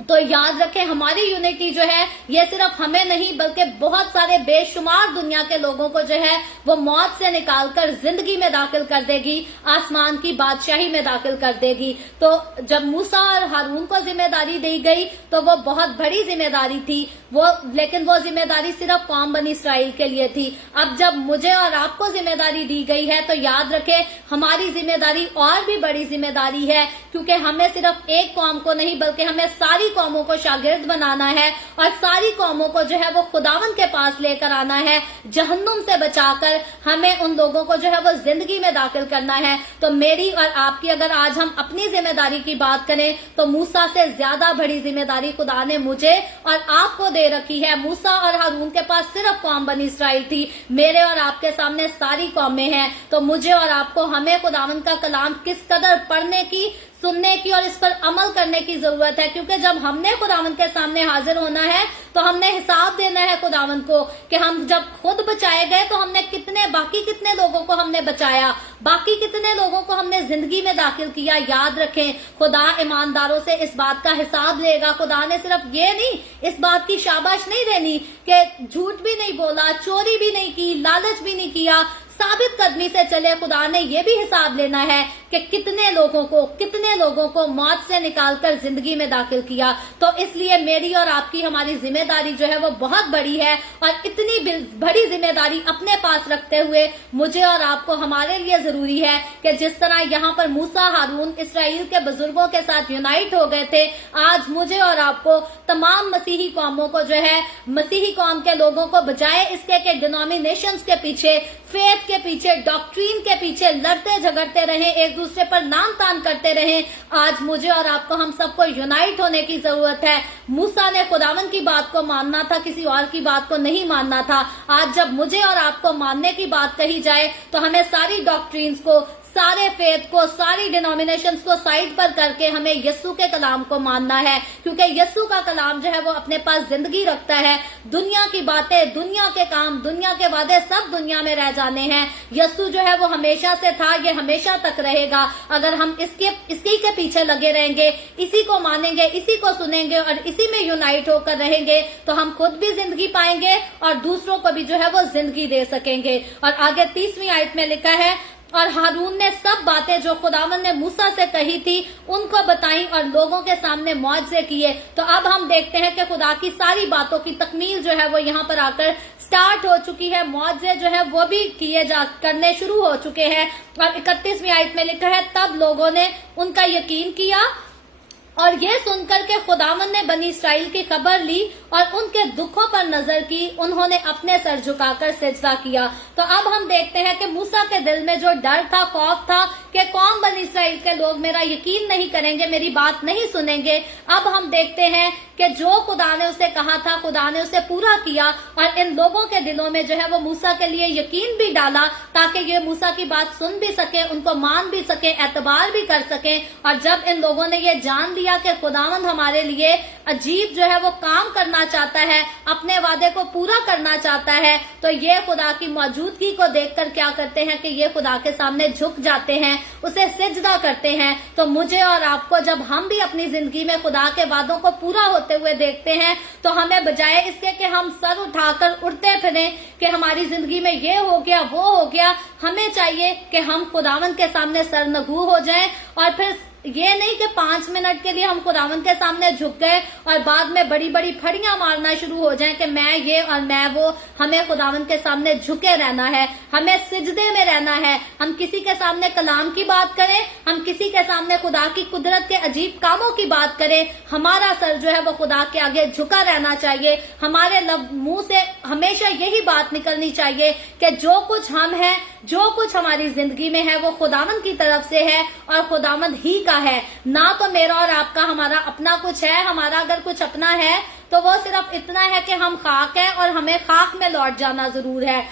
तो याद रखें हमारी यूनिटी जो है ये सिर्फ हमें नहीं बल्कि बहुत सारे बेशुमार दुनिया के लोगों को जो है वो मौत से निकालकर जिंदगी में दाखिल कर देगी, आसमान की बादशाही में दाखिल कर देगी। तो जब मूसा और हारून को जिम्मेदारी दी गई तो वो बहुत बड़ी जिम्मेदारी थी लेकिन वो जिम्मेदारी सिर्फ कौम बनी इसराइल के लिए थी। अब जब मुझे और आपको जिम्मेदारी दी गई है तो याद रखें हमारी जिम्मेदारी और भी बड़ी जिम्मेदारी है, क्योंकि हमें सिर्फ एक कौम को नहीं बल्कि हमें सारी कौमों को शागिर्द बनाना है और सारी कौमों को जो है वो खुदावंद के पास लेकर आना है, जहन्नुम से बचाकर हमें उन लोगों को जो है वो जिंदगी में दाखिल करना है। तो मेरी और आपकी अगर आज हम अपनी जिम्मेदारी की बात करें तो मूसा से ज्यादा बड़ी जिम्मेदारी खुदा ने मुझे और आपको दे रखी है। मूसा और हारून के पास सिर्फ कौम बनी इसराइल थी, मेरे और आपके सामने सारी कौमें हैं। तो मुझे और आपको हमें खुदावंद का कलाम किस कदर पढ़ने की, सुनने की और इस पर अमल करने की जरूरत है, क्योंकि जब हमने खुदावंद के सामने हाजिर होना है तो हमने हिसाब देना है खुदावंद को कि हम जब खुद बचाए गए तो हमने बाकी कितने लोगों को हमने बचाया, बाकी कितने लोगों को हमने जिंदगी में दाखिल किया। याद रखें खुदा ईमानदारों से इस बात का हिसाब लेगा। खुदा ने सिर्फ ये नहीं, इस बात की शाबाश नहीं देनी कि झूठ भी नहीं बोला, चोरी भी नहीं की, लालच भी नहीं किया, साबित कदमी से चले। खुदा ने यह भी हिसाब लेना है कि कितने लोगों को मौत से निकालकर जिंदगी में दाखिल किया। तो इसलिए मेरी और आपकी हमारी जिम्मेदारी जो है वो बहुत बड़ी है, और इतनी बड़ी जिम्मेदारी अपने पास रखते हुए मुझे और आपको हमारे लिए जरूरी है कि जिस तरह यहाँ पर मूसा हारून इसराइल के बुजुर्गों के साथ यूनाइट हो गए थे, आज मुझे और आपको तमाम मसीही कौमों को जो है, मसीही कौम के लोगों को बजाय इसके के डिनोमिनेशंस के पीछे, फेथ के पीछे, डॉक्ट्रीन के पीछे लड़ते झगड़ते रहे, एक दूसरे पर नाम तान करते रहे, आज मुझे और आपको हम सबको यूनाइट होने की जरूरत है। मूसा ने खुदावंद की बात को मानना था, किसी और की बात को नहीं मानना था। आज जब मुझे और आपको मानने की बात कही जाए तो हमें सारी डॉक्ट्रीन्स को, सारे फेथ को, सारी डिनोमिनेशंस को साइड पर करके हमें यस्सु के कलाम को मानना है, क्योंकि यस्सु का कलाम जो है वो अपने पास जिंदगी रखता है। दुनिया की बातें, दुनिया के काम, दुनिया के वादे सब दुनिया में रह जाने हैं। यस्सु जो है वो हमेशा से था, ये हमेशा तक रहेगा। अगर हम इसी के पीछे लगे रहेंगे, इसी को मानेंगे, इसी को सुनेंगे और इसी में यूनाइट होकर रहेंगे तो हम खुद भी जिंदगी पाएंगे और दूसरों को भी जो है वो जिंदगी दे सकेंगे। और आगे 30वीं आयत में लिखा है, और हारून ने सब बातें जो खुदावंद ने मूसा से कही थी उनको बताई और लोगों के सामने मुआवजे किए। तो अब हम देखते हैं कि खुदा की सारी बातों की तकमील जो है वो यहाँ पर आकर स्टार्ट हो चुकी है। मुआवजे जो है वो भी करने शुरू हो चुके हैं। और 31वीं आयत में लिखा है, तब लोगों ने उनका यकीन किया और ये सुनकर के खुदावंद ने बनी इसराइल की खबर ली और उनके दुखों पर नजर की, उन्होंने अपने सर झुकाकर सिजदा किया। तो अब हम देखते हैं कि मूसा के दिल में जो डर था, खौफ था कि कौम बनी इसराइल के लोग मेरा यकीन नहीं करेंगे, मेरी बात नहीं सुनेंगे, अब हम देखते हैं कि जो खुदा ने उसे कहा था खुदा ने उसे पूरा किया और इन लोगों के दिलों में जो है वो मूसा के लिए यकीन भी डाला ताकि ये मूसा की बात सुन भी सके, उनको मान भी सके, एतबार भी कर सके। और जब इन लोगों ने ये जान लिया कि खुदावंद हमारे लिए अजीब जो है वो काम करना चाहता है, अपने वादे को पूरा करना चाहता है, तो ये खुदा की मौजूदगी को देखकर क्या करते हैं कि ये खुदा के सामने झुक जाते हैं, उसे सिजदा करते हैं। तो मुझे और आपको जब हम भी अपनी जिंदगी में खुदा के वादों को पूरा होते हुए देखते हैं तो हमें बजाय इसके कि हम सर उठाकर उड़ते फिरें कि हमारी जिंदगी में ये हो गया वो हो गया, हमें चाहिए कि हम खुदावंद के सामने सरनगू हो जाएं और फिर ये नहीं कि 5 मिनट के लिए हम खुदावंद के सामने झुक गए और बाद में बड़ी बड़ी फड़ियां मारना शुरू हो जाएं कि मैं ये और मैं वो। हमें खुदावंद के सामने झुके रहना है, हमें सिजदे में रहना है। हम किसी के सामने कलाम की बात करें, हम किसी के सामने खुदा की कुदरत के अजीब कामों की बात करें, हमारा सर जो है वो खुदा के आगे झुका रहना चाहिए। हमारे मुंह से हमेशा यही बात निकलनी चाहिए कि जो कुछ हम हैं, जो कुछ हमारी जिंदगी में है वो खुदावंद की तरफ से है और खुदावंद ही का है, ना तो मेरा और आपका हमारा अपना कुछ है। हमारा अगर कुछ अपना है तो वो सिर्फ इतना है कि हम खाक हैं और हमें खाक में लौट जाना जरूर है।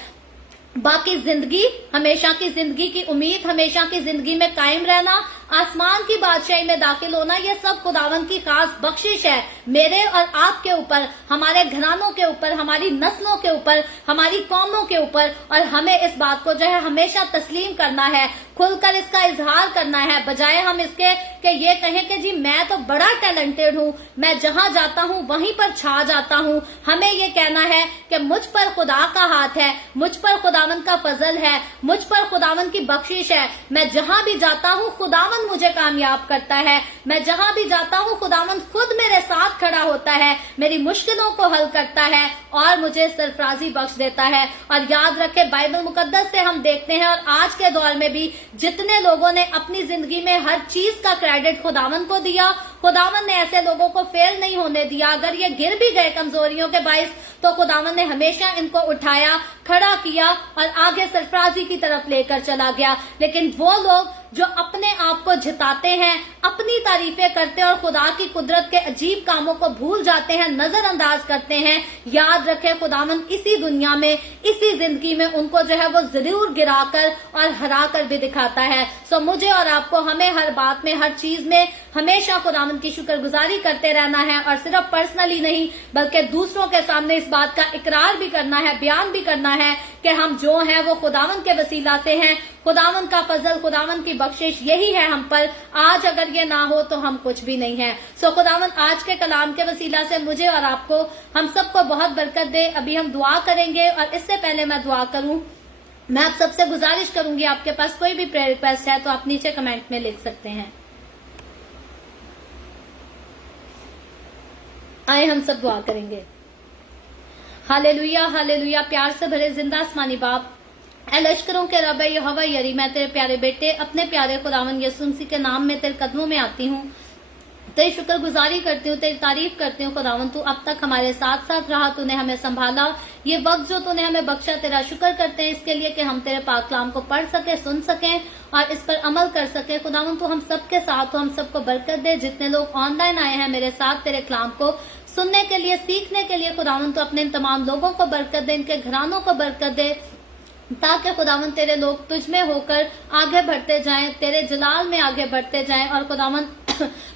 बाकी जिंदगी, हमेशा की जिंदगी की उम्मीद, हमेशा की जिंदगी में कायम रहना, आसमान की बादशाही में दाखिल होना, ये सब खुदावंद की खास बख्शिश है मेरे और आपके ऊपर, हमारे घरानों के ऊपर, हमारी नस्लों के ऊपर, हमारी कौमों के ऊपर। और हमें इस बात को जो है हमेशा तस्लीम करना है, खुलकर इसका इजहार करना है, बजाय हम इसके कि ये कहें कि जी मैं तो बड़ा टैलेंटेड हूँ, मैं जहां जाता हूँ वहीं पर छा जाता हूँ। हमें ये कहना है कि मुझ पर खुदा का हाथ है, मुझ पर खुदावंद का फजल है, मुझ पर खुदावंद की बख्शिश है। मैं जहां भी जाता हूँ खुदावंद मुझे कामयाब करता है, मैं जहां भी जाता हूँ खुदावंद खुद मेरे साथ खड़ा होता है, मेरी मुश्किलों को हल करता है और मुझे सरफराजी बख्श देता है। और याद रखे, बाइबल मुकद्दस से हम देखते हैं और आज के दौर में भी जितने लोगों ने अपनी जिंदगी में हर चीज का क्रेडिट खुदावंद को दिया, खुदावंद ने ऐसे लोगों को फेल नहीं होने दिया। अगर ये गिर भी गए कमजोरियों के बाइस, तो खुदावंद ने हमेशा इनको उठाया, खड़ा किया और आगे सरफराजी की तरफ लेकर चला गया। लेकिन वो लोग जो अपने आप को जिताते हैं, अपनी तारीफें करते हैं और खुदा की कुदरत के अजीब कामों को भूल जाते हैं, नजरअंदाज करते हैं, याद रखें खुदावंद इसी दुनिया में, इसी जिंदगी में उनको जो है वो जरूर गिराकर और हराकर भी दिखाता है। सो मुझे और आपको, हमें हर बात में, हर चीज में हमेशा खुदावंद की शुक्रगुजारी करते रहना है और सिर्फ पर्सनली नहीं बल्कि दूसरों के सामने इस बात का इकरार भी करना है, बयान भी करना है कि हम जो हैं वो खुदावंद के वसीला से हैं। खुदावंद का फजल, खुदावंद की बख्शिश यही है हम पर। आज अगर ये ना हो तो हम कुछ भी नहीं है। सो खुदावंद आज के कलाम के वसीला से मुझे और आपको, हम सबको बहुत बरकत दे। अभी हम दुआ करेंगे और इससे पहले मैं दुआ करूं, मैं आप सबसे गुजारिश करूंगी, आपके पास कोई भी प्रेयर रिक्वेस्ट है तो आप नीचे कमेंट में लिख सकते हैं। आए हम सब दुआ करेंगे। Hallelujah, hallelujah. प्यार से भरे जिंदा आसमानी बाप, ऐ लश्करों के रब यहोवा यरी, मैं तेरे प्यारे बेटे अपने प्यारे खुदावंद यीशु मसीह के नाम में तेरे कदमों में आती हूँ, तेरी शुक्रगुजारी करती हूँ, तेरी तारीफ करती हूँ। खुदावंद तू अब तक हमारे साथ साथ रहा, तूने हमें संभाला, ये वक्त जो तूने हमें बख्शा, तेरा शुक्र करते हैं इसके लिए कि हम तेरे पाक कलाम को पढ़ सके, सुन सकें और इस पर अमल कर सके। खुदावंद तू हम सबके साथ हो, हम सबको बरकत दे। जितने लोग ऑनलाइन आए हैं मेरे साथ तेरे कलाम को सुनने के लिए, सीखने के लिए, खुदावंद तो अपने इन तमाम लोगों को बरकत दे, इनके घरानों को बरकत दे, ताकि खुदावंद तेरे लोग तुझ में होकर आगे बढ़ते जाएं, तेरे जलाल में आगे बढ़ते जाएं। और खुदावंद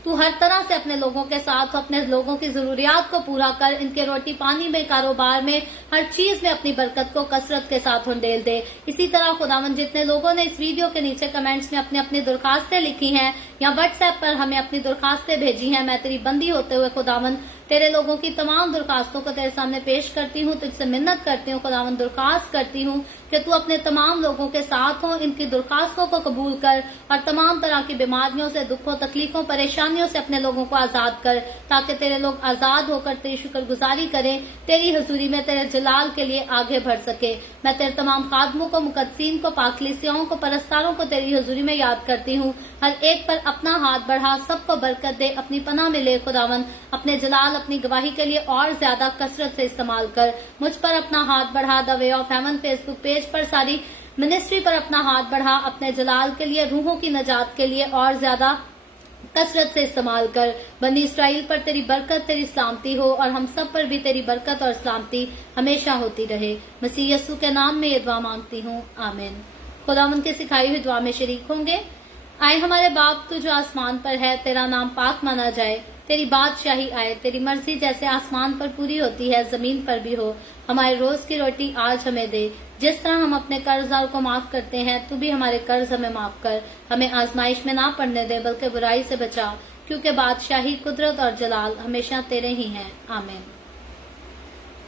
तू हर तरह से अपने लोगों के साथ, अपने लोगों की जरूरियात को पूरा कर, इनके रोटी पानी में, कारोबार में, हर चीज में अपनी बरकत को कसरत के साथ उंडेल दे। इसी तरह खुदावंद जितने लोगों ने इस वीडियो के नीचे कमेंट्स में अपनी अपनी दरखास्तें लिखी हैं या व्हाट्सएप पर हमें अपनी दरखास्तें भेजी हैं, मैं तेरी बंदी होते हुए खुदावंद तेरे लोगों की तमाम दरखास्तों को तेरे सामने पेश करती हूँ, तुझसे मिन्नत करती हूँ खुदावंद, दरखास्त करती हूँ कि तू अपने तमाम लोगों के साथ हो, इनकी दरखास्तों को कबूल कर और तमाम तरह की बीमारियों से, दुखों, तकलीफों, परेशानियों से अपने लोगों को आजाद कर, ताकि तेरे लोग आजाद होकर तेरी शुक्रगुजारी करें, तेरी हजूरी में तेरे जलाल के लिए आगे बढ़ सके। मैं तेरे तमाम खादमों को, मुकद्दसीन को, पाकलीसियाओं को, परस्तारों को तेरी हजूरी में याद करती हूँ। हर एक पर अपना हाथ बढ़ा, सबको बरकत दे, अपनी पनाह में ले खुदावंद, अपने जलाल, अपनी गवाही के लिए और ज्यादा कसरत से इस्तेमाल कर। मुझ पर अपना हाथ बढ़ा, the way of haven Facebook page पर सारी मिनिस्ट्री पर अपना हाथ बढ़ा, अपने जलाल के लिए, रूहों की नजात के लिए और ज्यादा कसरत से इस्तेमाल कर। बनी इसराइल पर तेरी बरकत, तेरी सलामती हो और हम सब पर भी तेरी बरकत और सलामती हमेशा होती रहे। मसीह यस्सु के नाम में ये दुआ मांगती हूँ, आमीन। खुदावंद के सिखाई हुई दुआ में शरीक होंगे। आए हमारे बाप, तू जो आसमान पर है, तेरा नाम पाक माना जाए, तेरी बादशाही आए, तेरी मर्जी जैसे आसमान पर पूरी होती है जमीन पर भी हो। हमारे रोज की रोटी आज हमें दे, जिस तरह हम अपने कर्जदार को माफ करते हैं, तू भी हमारे कर्ज हमें माफ कर। हमें आजमाइश में ना पड़ने दे, बल्कि बुराई से बचा, क्योंकि बादशाही, कुदरत और जलाल हमेशा तेरे ही हैं, आमीन,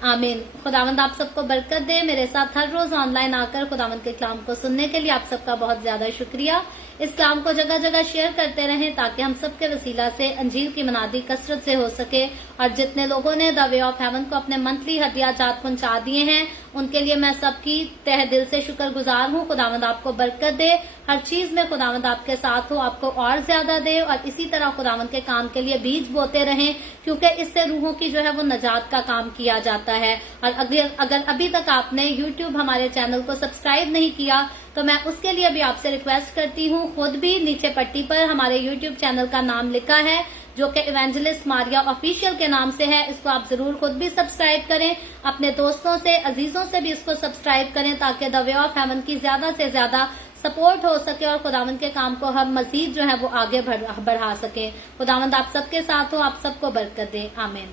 आमीन। खुदावंद आप सबको बरकत दे। मेरे साथ हर रोज ऑनलाइन आकर खुदावंद के कलाम को सुनने के लिए आप सबका बहुत ज्यादा शुक्रिया। इस कलाम को जगह जगह शेयर करते रहें, ताकि हम सबके वसीला से अंजील की मनादी कसरत से हो सके। और जितने लोगों ने द वे ऑफ हेवन को अपने मंथली हदिया जात पहुंचा दिए हैं, उनके लिए मैं सबकी तहे दिल से शुक्रगुजार हूँ। खुदावंद आपको बरकत दे, हर चीज में खुदावंद आपके साथ हो, आपको और ज्यादा दे। और इसी तरह खुदावंद के काम के लिए बीज बोते रहें, क्योंकि इससे रूहों की जो है वो नजात का काम किया जाता है। और अगर अभी तक आपने YouTube हमारे चैनल को सब्सक्राइब नहीं किया, तो मैं उसके लिए भी आपसे रिक्वेस्ट करती हूँ। खुद भी नीचे पट्टी पर हमारे YouTube चैनल का नाम लिखा है, जो कि इवेंजलिस्ट मारिया ऑफिशियल के नाम से है। इसको आप जरूर खुद भी सब्सक्राइब करें, अपने दोस्तों से, अजीजों से भी इसको सब्सक्राइब करें, ताकि द वे ऑफ हेवन की ज्यादा से ज्यादा سپورٹ ہو سکے اور خداوند کے کام کو ہم مزید جو ہے وہ آگے بڑھا سکیں. خداوند آپ سب کے ساتھ ہو، آپ سب کو برکت دے. آمین.